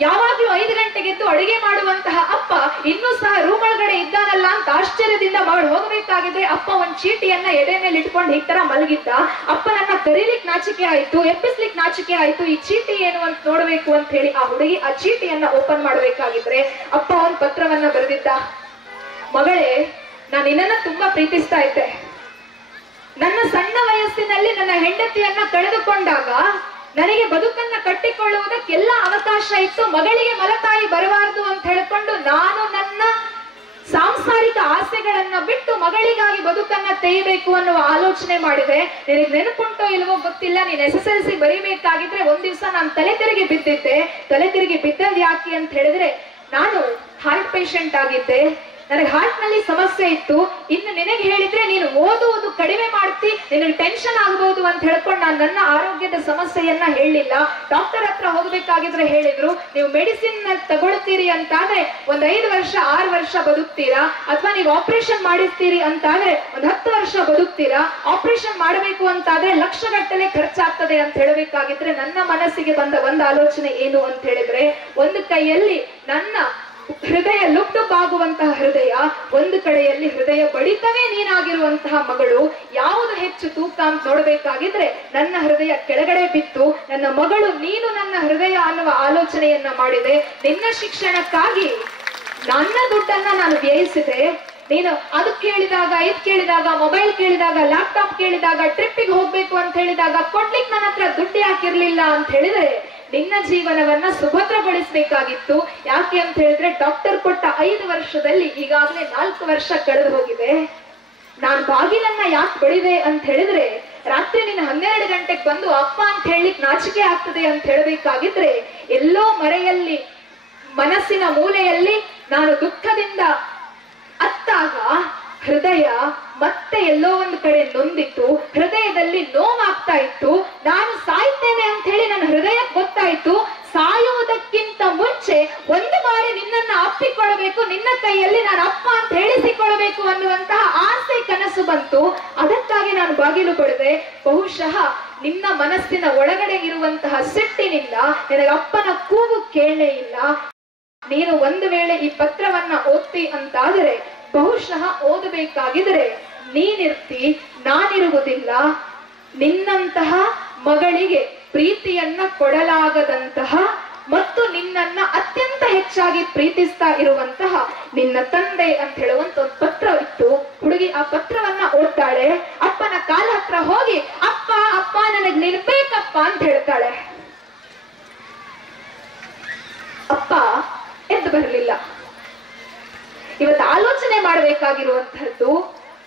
ಯಾವಾಗ್ಲೂ 5 ಗಂಟೆಗೆ ಎದ್ದು ಅಡಿಗೆ ಮಾಡುವಂತಹ ಅಪ್ಪ ಇನ್ನೂ ಸಹ ರೂಮ್ ಒಳಗಡೆ ಇದ್ದಾನಲ್ಲ ಅಂತ ಆಶ್ಚರ್ಯದಿಂದ ಮಾಡಿ ಹೋಗ್ಬೇಕಾಗಿದ್ರೆ ಅಪ್ಪ ಒಂದ್ ಚೀಟಿಯನ್ನ ಎದೆ ಮೇಲೆ ಇಟ್ಕೊಂಡು ಈ ತರ ಮಲಗಿದ್ದ. ಅಪ್ಪ ನನ್ನ ಕರೀಲಿಕ್ ನಾಚಿಕೆ ಆಯ್ತು, ಎಬ್ಬಿಸ್ಲಿಕ್ ನಾಚಿಕೆ ಆಯ್ತು, ಈ ಚೀಟಿ ಏನು ಅಂತ ನೋಡ್ಬೇಕು ಅಂತ ಹೇಳಿ ಆ ಹುಡುಗಿ ಆ ಚೀಟಿಯನ್ನ ಓಪನ್ ಮಾಡ್ಬೇಕಾಗಿದ್ರೆ ಅಪ್ಪ ಒಂದ್ ಪತ್ರವನ್ನ ಬರೆದಿದ್ದ. ಮಗಳೇ, ನಾನು ನಿನ್ನನ್ನ ತುಂಬಾ ಪ್ರೀತಿಸ್ತಾ ಇದ್ದೆ. ನನ್ನ ಸಣ್ಣ ವಯಸ್ಸಿನಲ್ಲಿ ನನ್ನ ಹೆಂಡತಿಯನ್ನ ಕಳೆದುಕೊಂಡಾಗ ನನಗೆ ಬದುಕನ್ನ ಕಟ್ಟಿಕೊಳ್ಳುವುದಕ್ಕೆಲ್ಲ ಅವಕಾಶ ಇತ್ತು. ಮಗಳಿಗೆ ಮಲತಾಯಿ ಬರಬಾರದು ಅಂತ ಹೇಳಿಕೊಂಡು ನಾನು ನನ್ನ ಸಾಂಸಾರಿಕ ಆಸೆಗಳನ್ನ ಬಿಟ್ಟು ಮಗಳಿಗಾಗಿ ಬದುಕನ್ನ ತೆಯ್ಯಬೇಕು ಅನ್ನುವ ಆಲೋಚನೆ ಮಾಡಿದೆ. ನಿನಗೆ ನೆನಪುಂಟೋ ಇಲ್ವೋ ಗೊತ್ತಿಲ್ಲ, ನೀನ್ SSLC ಬರೀಬೇಕಾಗಿದ್ರೆ ಒಂದ್ ದಿವಸ ನಾನು ತಲೆ ತಿರುಗಿ ಬಿದ್ದಿದ್ದೆ. ತಲೆ ತಿರುಗಿ ಬಿದ್ದದ್ ಯಾಕೆ ಅಂತ ಹೇಳಿದ್ರೆ, ನಾನು ಹಾರ್ಟ್ ಪೇಷಂಟ್ ಆಗಿದ್ದೆ, ನನಗೆ ಹಾರ್ಟ್ ನಲ್ಲಿ ಸಮಸ್ಯೆ ಇತ್ತು. ಇನ್ನು ನಿನಗೆ ಹೇಳಿದ್ರೆ ನೀನು ಓದುವುದು ಕಡಿಮೆ ಮಾಡ್ತಿ, ನಿನಗೆ ಟೆನ್ಷನ್ ಆಗ್ಬಹುದು ಅಂತ ಹೇಳ್ಕೊಂಡು ನಾನು ನನ್ನ ಆರೋಗ್ಯದ ಸಮಸ್ಯೆಯನ್ನ ಹೇಳಿಲ್ಲ. ಡಾಕ್ಟರ್ ಹತ್ರ ಹೋಗ್ಬೇಕಾಗಿದ್ರೆ ಹೇಳಿದ್ರು, ನೀವು ಮೆಡಿಸಿನ್ ತಗೊಳ್ತೀರಿ ಅಂತಾದ್ರೆ ಒಂದ್ 5 ವರ್ಷ 6 ವರ್ಷ ಬದುಕ್ತೀರಾ, ಅಥವಾ ನೀವು ಆಪರೇಷನ್ ಮಾಡಿಸ್ತೀರಿ ಅಂತಾದ್ರೆ ಒಂದ್ 10 ವರ್ಷ ಬದುಕ್ತೀರಾ, ಆಪರೇಷನ್ ಮಾಡಬೇಕು ಅಂತಾದ್ರೆ ಲಕ್ಷಗಟ್ಟಲೆ ಖರ್ಚಾಗ್ತದೆ ಅಂತ ಹೇಳಬೇಕಾಗಿದ್ರೆ ನನ್ನ ಮನಸ್ಸಿಗೆ ಬಂದ ಒಂದು ಆಲೋಚನೆ ಏನು ಅಂತ ಹೇಳಿದ್ರೆ, ಒಂದು ಕೈಯಲ್ಲಿ ನನ್ನ ಹೃದಯ ಲುಪ್ತವಾಗುವಂತಹ ಹೃದಯ, ಒಂದು ಕಡೆಯಲ್ಲಿ ಹೃದಯ ಬಡಿತವೇ ನೀನಾಗಿರುವಂತಹ ಮಗಳು, ಯಾವುದು ಹೆಚ್ಚು ತೂಕ ಅಂತ ನೋಡ್ಬೇಕಾಗಿದ್ರೆ ನನ್ನ ಹೃದಯ ಕೆಳಗಡೆ ಬಿತ್ತು. ನನ್ನ ಮಗಳು ನೀನು ನನ್ನ ಹೃದಯ ಅನ್ನುವ ಆಲೋಚನೆಯನ್ನ ಮಾಡಿದೆ. ನಿನ್ನ ಶಿಕ್ಷಣಕ್ಕಾಗಿ ನನ್ನ ದುಡ್ಡನ್ನ ನಾನು ವ್ಯಯಿಸಿದೆ. ನೀನು ಅದು ಕೇಳಿದಾಗ, ಇದು ಕೇಳಿದಾಗ, ಮೊಬೈಲ್ ಕೇಳಿದಾಗ, ಲ್ಯಾಪ್ಟಾಪ್ ಕೇಳಿದಾಗ, ಟ್ರಿಪ್ಪಿಗೆ ಹೋಗ್ಬೇಕು ಅಂತ ಹೇಳಿದಾಗ ಕೊಡ್ಲಿಕ್ಕೆ ನನ್ನ ಹತ್ರ ದುಡ್ಡು ಯಾಕಿರ್ಲಿಲ್ಲ ಅಂತ ಹೇಳಿದ್ರೆ ನಿನ್ನ ಜೀವನವನ್ನ ಸುಭದ್ರಗೊಳಿಸಬೇಕಾಗಿತ್ತು. ಯಾಕೆ ಅಂತ ಹೇಳಿದ್ರೆ ಡಾಕ್ಟರ್ ಕೊಟ್ಟ 5 ವರ್ಷದಲ್ಲಿ ಈಗಾಗಲೇ 4 ವರ್ಷ ಕಳೆದು ಹೋಗಿದೆ. ನಾನು ಬಾಗಿಲನ್ನ ಯಾಕೆ ಬಡಿದೆ ಅಂತ ಹೇಳಿದ್ರೆ, ರಾತ್ರಿ ನೀನು 12 ಗಂಟೆಗೆ ಬಂದು ಅಪ್ಪ ಅಂತ ಹೇಳಲಿಕ್ಕೆ ನಾಚಿಕೆ ಆಗ್ತದೆ ಅಂತ ಹೇಳಬೇಕಾಗಿದ್ರೆ ಎಲ್ಲೋ ಮರೆಯಲ್ಲಿ ಮನಸ್ಸಿನ ಮೂಲೆಯಲ್ಲಿ ನಾನು ದುಃಖದಿಂದ ಅತ್ತಾಗ ಹೃದಯ ಮತ್ತೆ ಎಲ್ಲೋ ಒಂದು ಕಡೆ ನೊಂದಿತ್ತು, ಹೃದಯದಲ್ಲಿ ನೋವಾಗ್ತಾ ಇತ್ತು. ನಾನು ಸಾಯ್ತೇನೆ ಅಂತ ಹೇಳಿ ನನ್ನ ಹೃದಯ ಗೊತ್ತಾಯ್ತು. ಸಾಯುವುದಕ್ಕಿಂತ ಮುಂಚೆ ಒಂದು ಬಾರಿ ನಿನ್ನನ್ನ ಅಪ್ಪಿಕೊಳ್ಳಬೇಕು, ನಿನ್ನ ಕೈಯಲ್ಲಿ ನಾನು ಅಪ್ಪ ಅಂತ ಹೇಳಿಸಿಕೊಳ್ಳಬೇಕು ಅನ್ನುವಂತಹ ಆಸೆ ಕನಸು ಬಂತು. ಅದಕ್ಕಾಗಿ ನಾನು ಬಾಗಿಲು ಬಡಿದೆ. ಬಹುಶಃ ನಿನ್ನ ಮನಸ್ಸಿನ ಒಳಗಡೆ ಇರುವಂತಹ ಸಿಟ್ಟಿನಿಂದ ನಿನಗೆ ಅಪ್ಪನ ಕೂಗು ಕೇಳಲೇ ಇಲ್ಲ. ನೀನು ಒಂದು ವೇಳೆ ಈ ಪತ್ರವನ್ನ ಓದ್ತಿ ಅಂತಾದರೆ ಬಹುಶಃ ಓದಬೇಕಾಗಿದ್ರೆ ನೀನಿರ್ತಿ, ನಾನಿರುವುದಿಲ್ಲ. ನಿನ್ನಂತಹ ಮಗಳಿಗೆ ಪ್ರೀತಿಯನ್ನ ಕೊಡಲಾಗದಂತಹ ಮತ್ತು ನಿನ್ನನ್ನ ಅತ್ಯಂತ ಹೆಚ್ಚಾಗಿ ಪ್ರೀತಿಸ್ತಾ ಇರುವಂತಹ ನಿನ್ನ ತಂದೆ ಅಂತ ಹೇಳುವಂತ ಒಂದು ಪತ್ರ ಇತ್ತು. ಹುಡುಗಿ ಆ ಪತ್ರವನ್ನ ಓದ್ತಾಳೆ. ಅಪ್ಪನ ಕಾಲ ಹತ್ರ ಹೋಗಿ ಅಪ್ಪ ಅಪ್ಪ ನನಗ್ ನಿಲ್ಬೇಕಪ್ಪ ಅಂತ ಹೇಳ್ತಾಳೆ. ಅಪ್ಪ ಎದ್ದು ಬರಲಿಲ್ಲ. ಇವತ್ತು ಆಲೋಚನೆ ಮಾಡಬೇಕಾಗಿರುವಂತಹದ್ದು,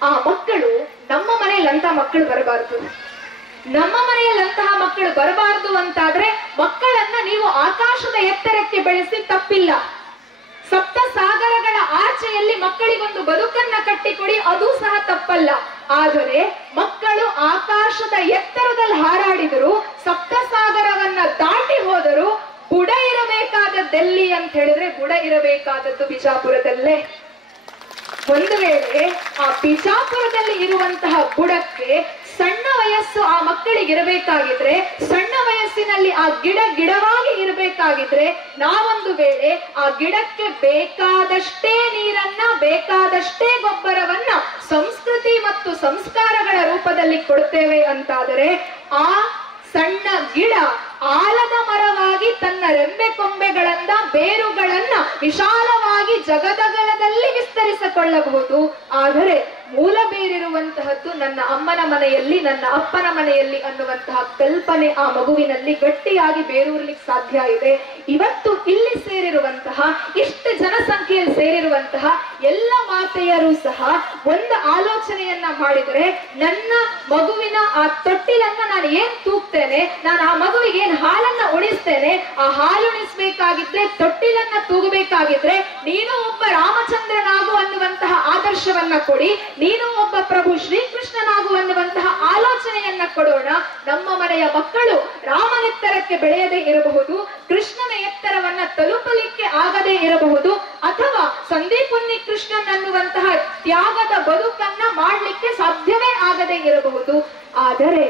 ಆ ಮಕ್ಕಳು ನಮ್ಮ ಮನೆಯಲ್ಲಿ ಅಂತ ಮಕ್ಕಳು ಬರಬಾರದು. ನಮ್ಮ ಮನೆಯಲ್ಲಿ ಅಂತಹ ಮಕ್ಕಳು ಬರಬಾರದು ಅಂತಾದ್ರೆ ಮಕ್ಕಳನ್ನ ನೀವು ಆಕಾಶದ ಎತ್ತರಕ್ಕೆ ಬೆಳೆಸಿ ತಪ್ಪಿಲ್ಲ. ಸಪ್ತ ಸಾಗರಗಳ ಆಚೆಯಲ್ಲಿ ಮಕ್ಕಳಿಗೊಂದು ಬದುಕನ್ನ ಕಟ್ಟಿಕೊಡಿ, ಅದು ಸಹ ತಪ್ಪಲ್ಲ. ಆದರೆ ಮಕ್ಕಳು ಆಕಾಶದ ಎತ್ತರದಲ್ಲಿ ಹಾರಾಡಿದರು, ಸಪ್ತ ಸಾಗರವನ್ನ ದಾಟಿ ಹೋದರು. ಬುಡ ಇರಬೇಕಾದದ್ದೆಲ್ಲಿ ಅಂತ ಹೇಳಿದ್ರೆ ಬುಡ ಇರಬೇಕಾದದ್ದು ಬಿಜಾಪುರದಲ್ಲೇ. ಒಂದು ವೇಳೆ ಆ ಬಿಜಾಪುರದಲ್ಲಿ ಇರುವಂತಹ ಬುಡಕ್ಕೆ ಸಣ್ಣ ವಯಸ್ಸು ಆ ಮಕ್ಕಳಿಗೆ ಇರಬೇಕಾಗಿದ್ರೆ, ಸಣ್ಣ ವಯಸ್ಸಿನಲ್ಲಿ ಆ ಗಿಡ ಗಿಡವಾಗಿ ಇರಬೇಕಾಗಿದ್ರೆ, ನಾವೊಂದು ವೇಳೆ ಆ ಗಿಡಕ್ಕೆ ಬೇಕಾದಷ್ಟೇ ನೀರನ್ನ, ಬೇಕಾದಷ್ಟೇ ಗೊಬ್ಬರವನ್ನ ಸಂಸ್ಕೃತಿ ಮತ್ತು ಸಂಸ್ಕಾರಗಳ ರೂಪದಲ್ಲಿ ಕೊಡ್ತೇವೆ ಅಂತಾದರೆ ಆ ಸಣ್ಣ ಗಿಡ ಆಲದ ಮರವಾಗಿ ತನ್ನ ರೆಂಬೆ ಕೊಂಬೆಗಳನ್ನ, ಬೇರುಗಳನ್ನ ವಿಶಾಲವಾಗಿ ಜಗದಗಲದಲ್ಲಿ ವಿಸ್ತರಿಸಿಕೊಳ್ಳಬಹುದು. ಆದರೆ ಮೂಲ ಬೇರಿರುವಂತಹದ್ದು ನನ್ನ ಅಮ್ಮನ ಮನೆಯಲ್ಲಿ, ನನ್ನ ಅಪ್ಪನ ಮನೆಯಲ್ಲಿ ಅನ್ನುವಂತಹ ಕಲ್ಪನೆ ಆ ಮಗುವಿನಲ್ಲಿ ಗಟ್ಟಿಯಾಗಿ ಬೇರೂರ್ಲಿಕ್ಕೆ ಸಾಧ್ಯ ಇದೆ. ಇವತ್ತು ಇಲ್ಲಿ ಸೇರಿರುವಂತಹ, ಇಷ್ಟು ಜನಸಂಖ್ಯೆಯಲ್ಲಿ ಸೇರಿರುವಂತಹ ಎಲ್ಲ ಮಾತೆಯರು ಸಹ ಒಂದು ಆಲೋಚನೆಯನ್ನ ಮಾಡಿದರೆ, ನನ್ನ ಮಗುವಿನ ಆ ತೊಟ್ಟಿಲನ್ನ ನಾನು ಏನ್ ತೂಗ್ತೇನೆ, ನಾನು ಆ ಮಗುವಿಗೆ ಏನ್ ಹಾಲನ್ನ ಉಣಿಸ್ತೇನೆ, ಆ ಹಾಲುಣಿಸ್ಬೇಕಾಗಿದ್ರೆ, ತೊಟ್ಟಿಲನ್ನ ತೂಗಬೇಕಾಗಿದ್ರೆ ನೀನು ಒಬ್ಬ ರಾಮಚಂದ್ರನಾಗು ಅನ್ನುವಂತಹ ಆದರ್ಶವನ್ನ ಕೊಡಿ. ನೀನು ಒಬ್ಬ ಪ್ರಭು ಶ್ರೀಕೃಷ್ಣನಾಗು ಅನ್ನುವಂತಹ ಆಲೋಚನೆಯನ್ನ ಕೊಡೋಣ. ನಮ್ಮ ಮನೆಯ ಮಕ್ಕಳು ರಾಮನೆತ್ತರಕ್ಕೆ ಬೆಳೆಯದೇ ಇರಬಹುದು, ಕೃಷ್ಣನ ಎತ್ತರವನ್ನ ತಲುಪಲಿಕ್ಕೆ ಆಗದೇ ಇರಬಹುದು, ಅಥವಾ ಸಂದೀಪುನ್ನಿ ಕೃಷ್ಣನ್ ಅನ್ನುವಂತಹ ತ್ಯಾಗದ ಬದುಕನ್ನ ಮಾಡ್ಲಿಕ್ಕೆ ಸಾಧ್ಯವೇ ಆಗದೇ ಇರಬಹುದು. ಆದರೆ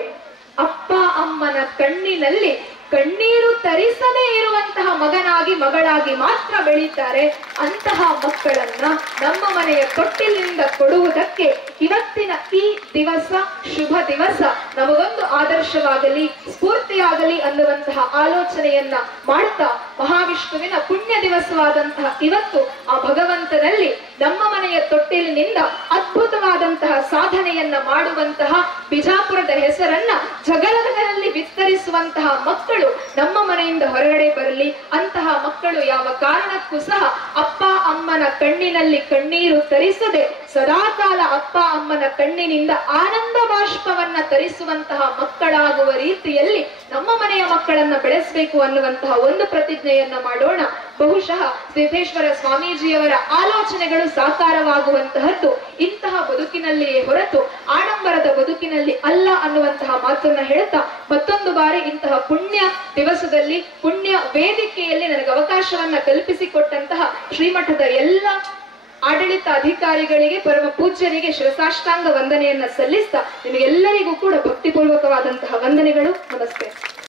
ಅಪ್ಪ ಅಮ್ಮನ ಕಣ್ಣಿನಲ್ಲಿ ಕಣ್ಣೀರು ತರಿಸದೇ ಇರುವಂತಹ ಮಗನಾಗಿ ಮಗಳಾಗಿ ಮಾತ್ರ ಬೆಳೀತಾರೆ. ಅಂತಹ ಮಕ್ಕಳನ್ನ ನಮ್ಮ ಮನೆಯ ತೊಟ್ಟಿಲಿನಿಂದ ಕೊಡುವುದಕ್ಕೆ ಇವತ್ತಿನ ಈ ದಿವಸ, ಶುಭ ದಿವಸ, ನಮಗೊಂದು ಆದರ್ಶವಾಗಲಿ, ಸ್ಫೂರ್ತಿಯಾಗಲಿ ಅನ್ನುವಂತಹ ಆಲೋಚನೆಯನ್ನ ಮಾಡ್ತಾ, ಮಹಾವಿಷ್ಣುವಿನ ಪುಣ್ಯ ದಿವಸವಾದಂತಹ ಇವತ್ತು ಆ ಭಗವಂತನಲ್ಲಿ ನಮ್ಮ ಮನೆಯ ತೊಟ್ಟಿಲಿನಿಂದ ಅದ್ಭುತವಾದಂತಹ ಸಾಧನೆಯನ್ನ ಮಾಡುವಂತಹ, ಬಿಜಾಪುರದ ಹೆಸರನ್ನ ಜಗತ್ತಿನಲ್ಲಿ ವಿಸ್ತರಿಸುವಂತಹ ಮಕ್ಕಳು ನಮ್ಮ ಮನೆಯಿಂದ ಹೊರಗಡೆ ಬರಲಿ. ಅಂತಹ ಮಕ್ಕಳು ಯಾವ ಕಾರಣಕ್ಕೂ ಸಹ ಅಪ್ಪ ಅಮ್ಮನ ಕಣ್ಣಿನಲ್ಲಿ ಕಣ್ಣೀರು ತರಿಸದೆ ಸದಾಕಾಲ ಅಪ್ಪ ಅಮ್ಮನ ಕಣ್ಣಿನಿಂದ ಆನಂದ ಬಾಷ್ಪವನ್ನ ತರಿಸುವಂತಹ ಮಕ್ಕಳಾಗುವ ರೀತಿಯಲ್ಲಿ ನಮ್ಮ ಮನೆಯ ಮಕ್ಕಳನ್ನ ಬೆಳೆಸಬೇಕು ಅನ್ನುವಂತಹ ಒಂದು ಪ್ರತಿಜ್ಞೆಯನ್ನ ಮಾಡೋಣ. ಬಹುಶಃ ಸಿದ್ದೇಶ್ವರ ಸ್ವಾಮೀಜಿಯವರ ಆಲೋಚನೆಗಳು ಸಾಕಾರವಾಗುವಂತಹದ್ದು ಇಂತಹ ಬದುಕಿನಲ್ಲಿಯೇ ಹೊರತು ಆಡಂಬರದ ಬದುಕಿನಲ್ಲಿ ಅಲ್ಲ ಅನ್ನುವಂತಹ ಮಾತನ್ನ ಹೇಳ್ತಾ, ಮತ್ತೊಂದು ಬಾರಿ ಇಂತಹ ಪುಣ್ಯ ದಿವಸದಲ್ಲಿ, ಪುಣ್ಯ ವೇದಿಕೆಯಲ್ಲಿ ನನಗೆ ಅವಕಾಶವನ್ನ ಕಲ್ಪಿಸಿಕೊಟ್ಟಂತಹ ಶ್ರೀಮಠದ ಎಲ್ಲ ಆಡಳಿತ ಅಧಿಕಾರಿಗಳಿಗೆ, ಪರಮ ಪೂಜ್ಯರಿಗೆ ಶಿರಸಾಷ್ಟಾಂಗ ವಂದನೆಯನ್ನ ಸಲ್ಲಿಸ್ತಾ ನಿಮಗೆಲ್ಲರಿಗೂ ಕೂಡ ಭಕ್ತಿಪೂರ್ವಕವಾದಂತಹ ವಂದನೆಗಳು. ನಮಸ್ತೆ.